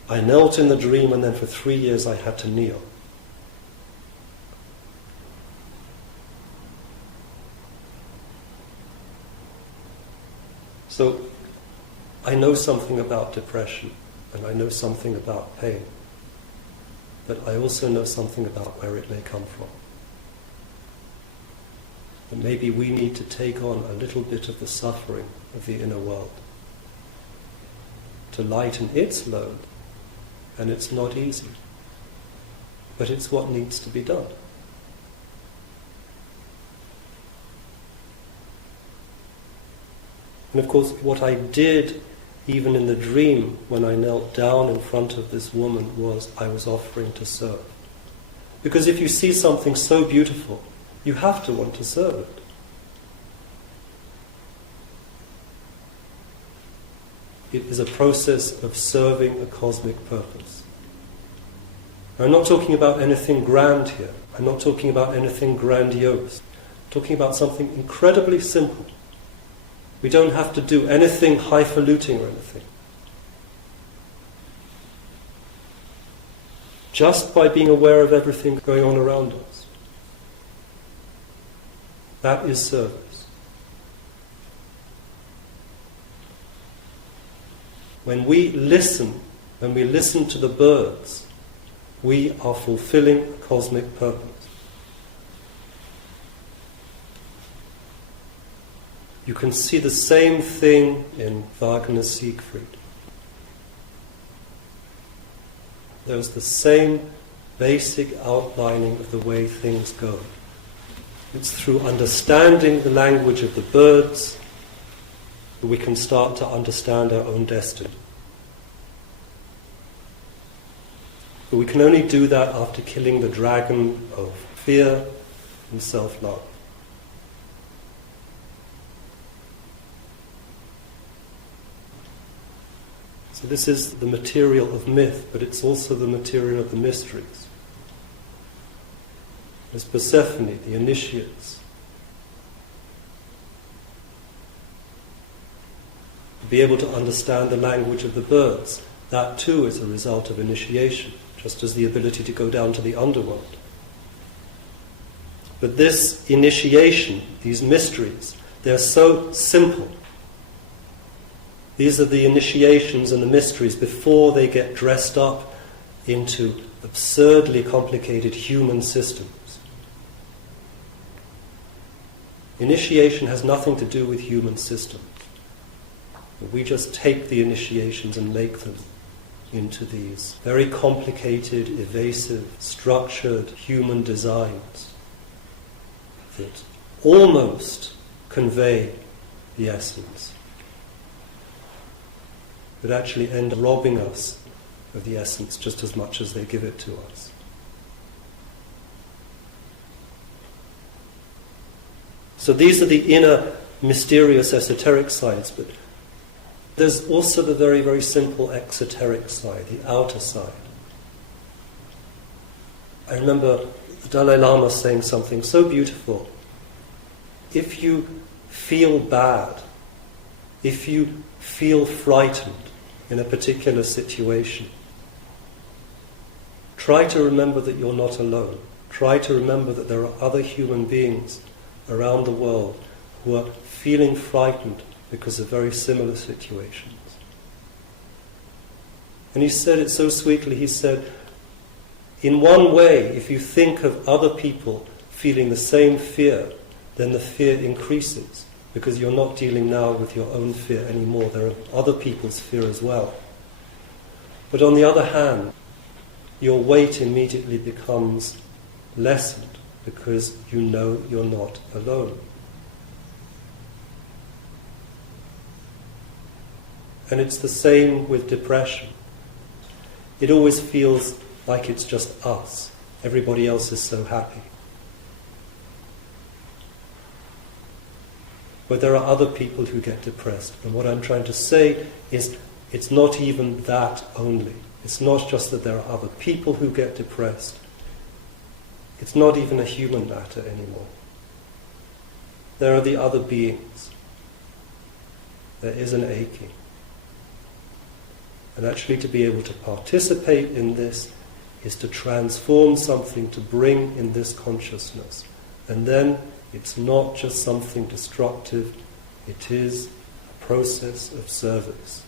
I knelt in the dream, and then for 3 years I had to kneel. So, I know something about depression, and I know something about pain, but I also know something about where it may come from. And maybe we need to take on a little bit of the suffering of the inner world to lighten its load, and it's not easy, but it's what needs to be done. And of course, what I did, even in the dream, when I knelt down in front of this woman, was I was offering to serve. Because if you see something so beautiful, you have to want to serve it. It is a process of serving a cosmic purpose. Now, I'm not talking about anything grand here. I'm not talking about anything grandiose. I'm talking about something incredibly simple. We don't have to do anything highfalutin or anything. Just by being aware of everything going on around us. That is service. When we listen to the birds, we are fulfilling a cosmic purpose. You can see the same thing in Wagner's Siegfried. There's the same basic outlining of the way things go. It's through understanding the language of the birds that we can start to understand our own destiny. But we can only do that after killing the dragon of fear and self-love. So this is the material of myth, but it's also the material of the mysteries. There's Persephone, the initiates. To be able to understand the language of the birds, that too is a result of initiation, just as the ability to go down to the underworld. But this initiation, these mysteries, they're so simple. These are the initiations and the mysteries before they get dressed up into absurdly complicated human systems. Initiation has nothing to do with human systems. We just take the initiations and make them into these very complicated, evasive, structured human designs that almost convey the essence, but actually end up robbing us of the essence just as much as they give it to us. So these are the inner, mysterious, esoteric sides, but there's also the very, very simple exoteric side, the outer side. I remember the Dalai Lama saying something so beautiful. If you feel bad, if you feel frightened in a particular situation, try to remember that you're not alone. Try to remember that there are other human beings around the world who are feeling frightened because of very similar situations. And he said it so sweetly. He said, in one way, if you think of other people feeling the same fear, then the fear increases, because you're not dealing now with your own fear anymore. There are other people's fear as well. But on the other hand, your weight immediately becomes lessened, because you know you're not alone. And it's the same with depression. It always feels like it's just us. Everybody else is so happy. But there are other people who get depressed. And what I'm trying to say is, it's not even that only. It's not just that there are other people who get depressed. It's not even a human matter anymore. There are the other beings. There is an aching. And actually to be able to participate in this is to transform something, to bring in this consciousness. And then it's not just something destructive, it is a process of service.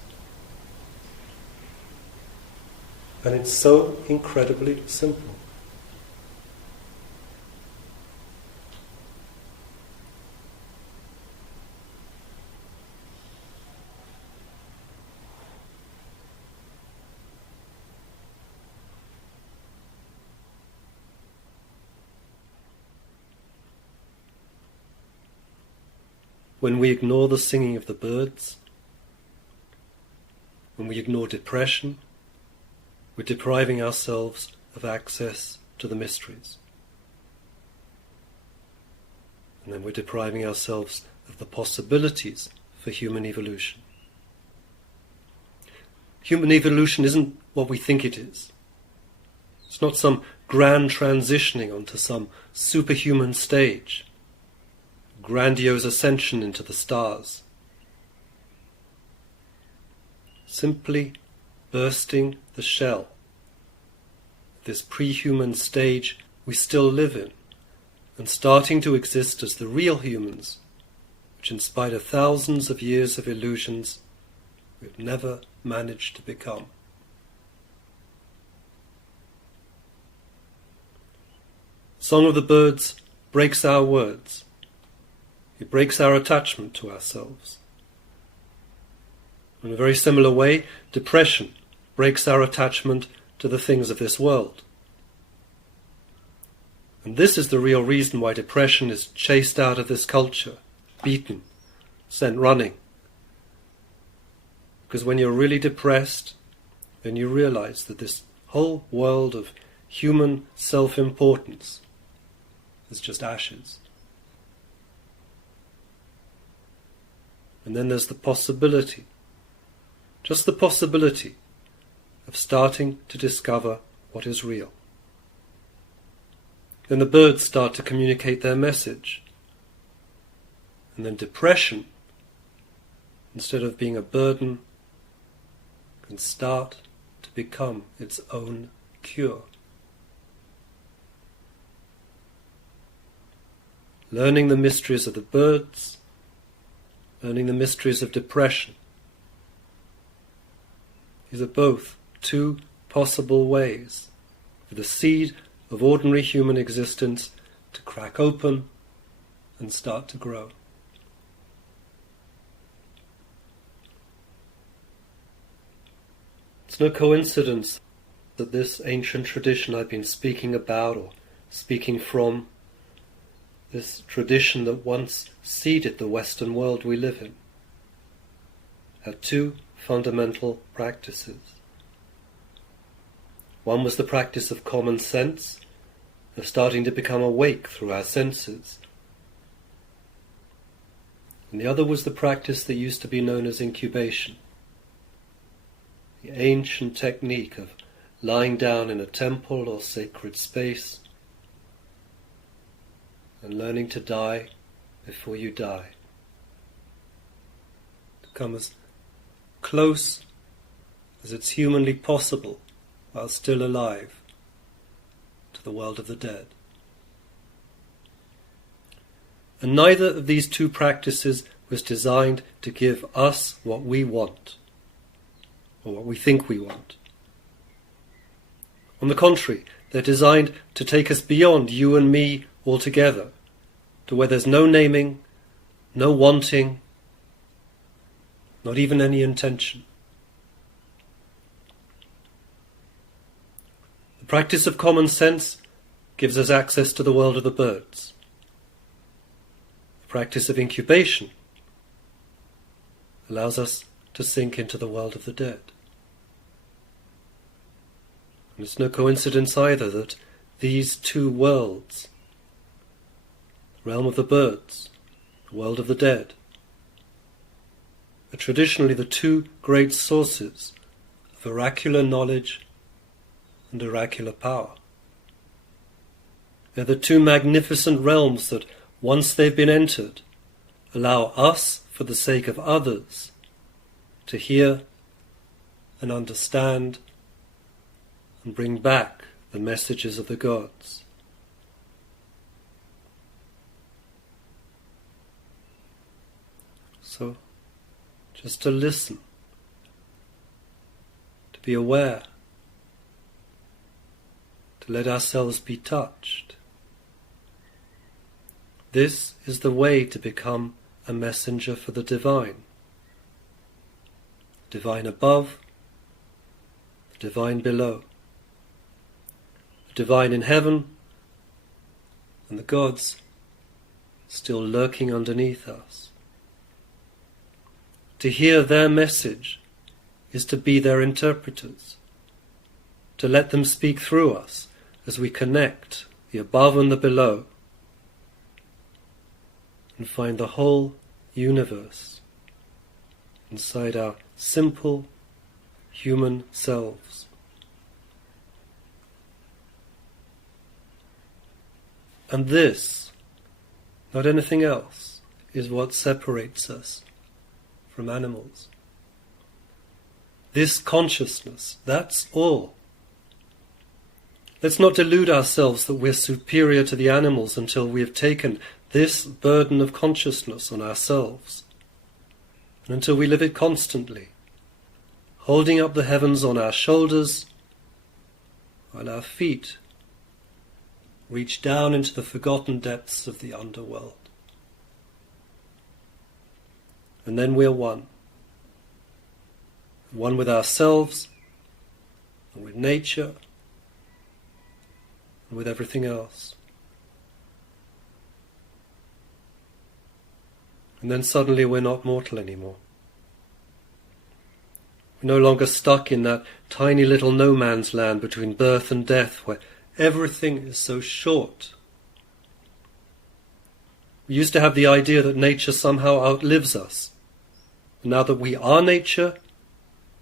And it's so incredibly simple. When we ignore the singing of the birds, when we ignore depression, we're depriving ourselves of access to the mysteries. And then we're depriving ourselves of the possibilities for human evolution. Human evolution isn't what we think it is. It's not some grand transitioning onto some superhuman stage, grandiose ascension into the stars. Simply bursting the shell, this pre-human stage we still live in, and starting to exist as the real humans, which in spite of thousands of years of illusions, we've never managed to become. Song of the Birds breaks our words. It breaks our attachment to ourselves. In a very similar way, depression breaks our attachment to the things of this world. And this is the real reason why depression is chased out of this culture, beaten, sent running. Because when you're really depressed, then you realize that this whole world of human self-importance is just ashes. And then there's the possibility, just the possibility, of starting to discover what is real. Then the birds start to communicate their message. And then depression, instead of being a burden, can start to become its own cure. Learning the mysteries of the birds, learning the mysteries of depression. These are both two possible ways for the seed of ordinary human existence to crack open and start to grow. no coincidence that this ancient tradition I've been speaking about, or speaking from, this tradition that once seeded the Western world we live in, had two fundamental practices. One was the practice of common sense, of starting to become awake through our senses. And the other was the practice that used to be known as incubation, the ancient technique of lying down in a temple or sacred space and learning to die before you die. To come as close as it's humanly possible while still alive to the world of the dead. And neither of these two practices was designed to give us what we want, or what we think we want. On the contrary, they're designed to take us beyond you and me altogether, to where there's no naming, no wanting, not even any intention. The practice of common sense gives us access to the world of the birds. The practice of incubation allows us to sink into the world of the dead. And it's no coincidence either that these two worlds, the realm of the birds, the world of the dead, are traditionally the two great sources of oracular knowledge and oracular power. They're the two magnificent realms that, once they've been entered, allow us, for the sake of others, to hear and understand and bring back the messages of the gods. So, just to listen, to be aware, to let ourselves be touched. This is the way to become a messenger for the divine. The divine above, the divine below, the divine in heaven, and the gods still lurking underneath us. To hear their message is to be their interpreters, to let them speak through us as we connect the above and the below, and find the whole universe inside our simple human selves. And this, not anything else, is what separates us from animals. This consciousness, that's all. Let's not delude ourselves that we're superior to the animals until we have taken this burden of consciousness on ourselves, and until we live it constantly, holding up the heavens on our shoulders, while our feet reach down into the forgotten depths of the underworld. And then we're one. One with ourselves, and with nature, and with everything else. And then suddenly we're not mortal anymore. We're no longer stuck in that tiny little no man's land between birth and death, where everything is so short. We used to have the idea that nature somehow outlives us. And now that we are nature,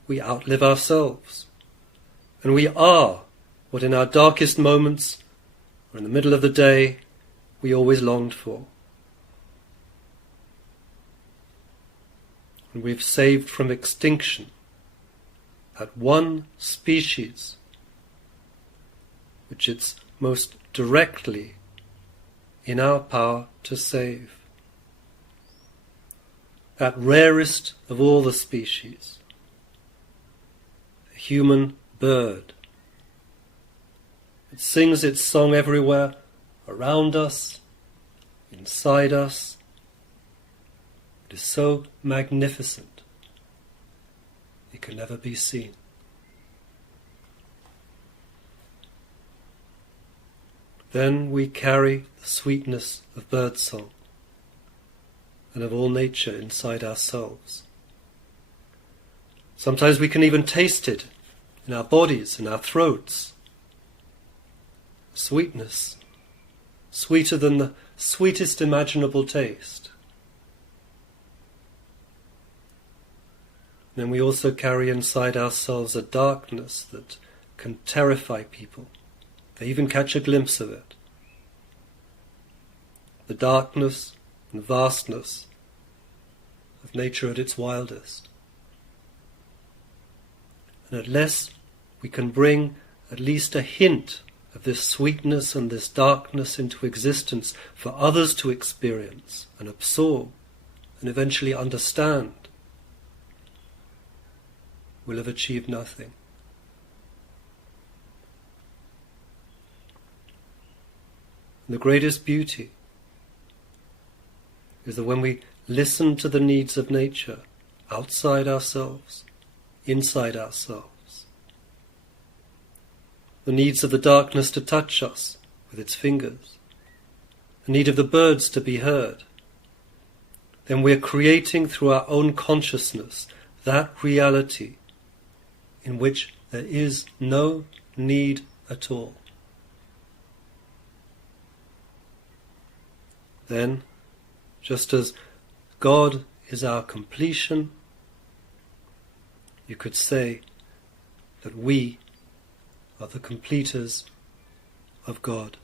we outlive ourselves. And we are what in our darkest moments, or in the middle of the day, we always longed for. And we've saved from extinction that one species which it's most directly in our power to save. That rarest of all the species, the human bird. It sings its song everywhere, around us, inside us. It is so magnificent, it can never be seen. then we carry the sweetness of birdsong and of all nature inside ourselves. Sometimes we can even taste it in our bodies, in our throats. Sweetness, sweeter than the sweetest imaginable taste. Then we also carry inside ourselves a darkness that can terrify people. They even catch a glimpse of it. The darkness and vastness of nature at its wildest. And unless we can bring at least a hint of this sweetness and this darkness into existence for others to experience and absorb and eventually understand, we'll have achieved nothing. And the greatest beauty is that when we listen to the needs of nature, outside ourselves, inside ourselves, the needs of the darkness to touch us with its fingers, the need of the birds to be heard, then we're creating through our own consciousness that reality in which there is no need at all. Then, just as God is our completion, you could say that we are the completers of God.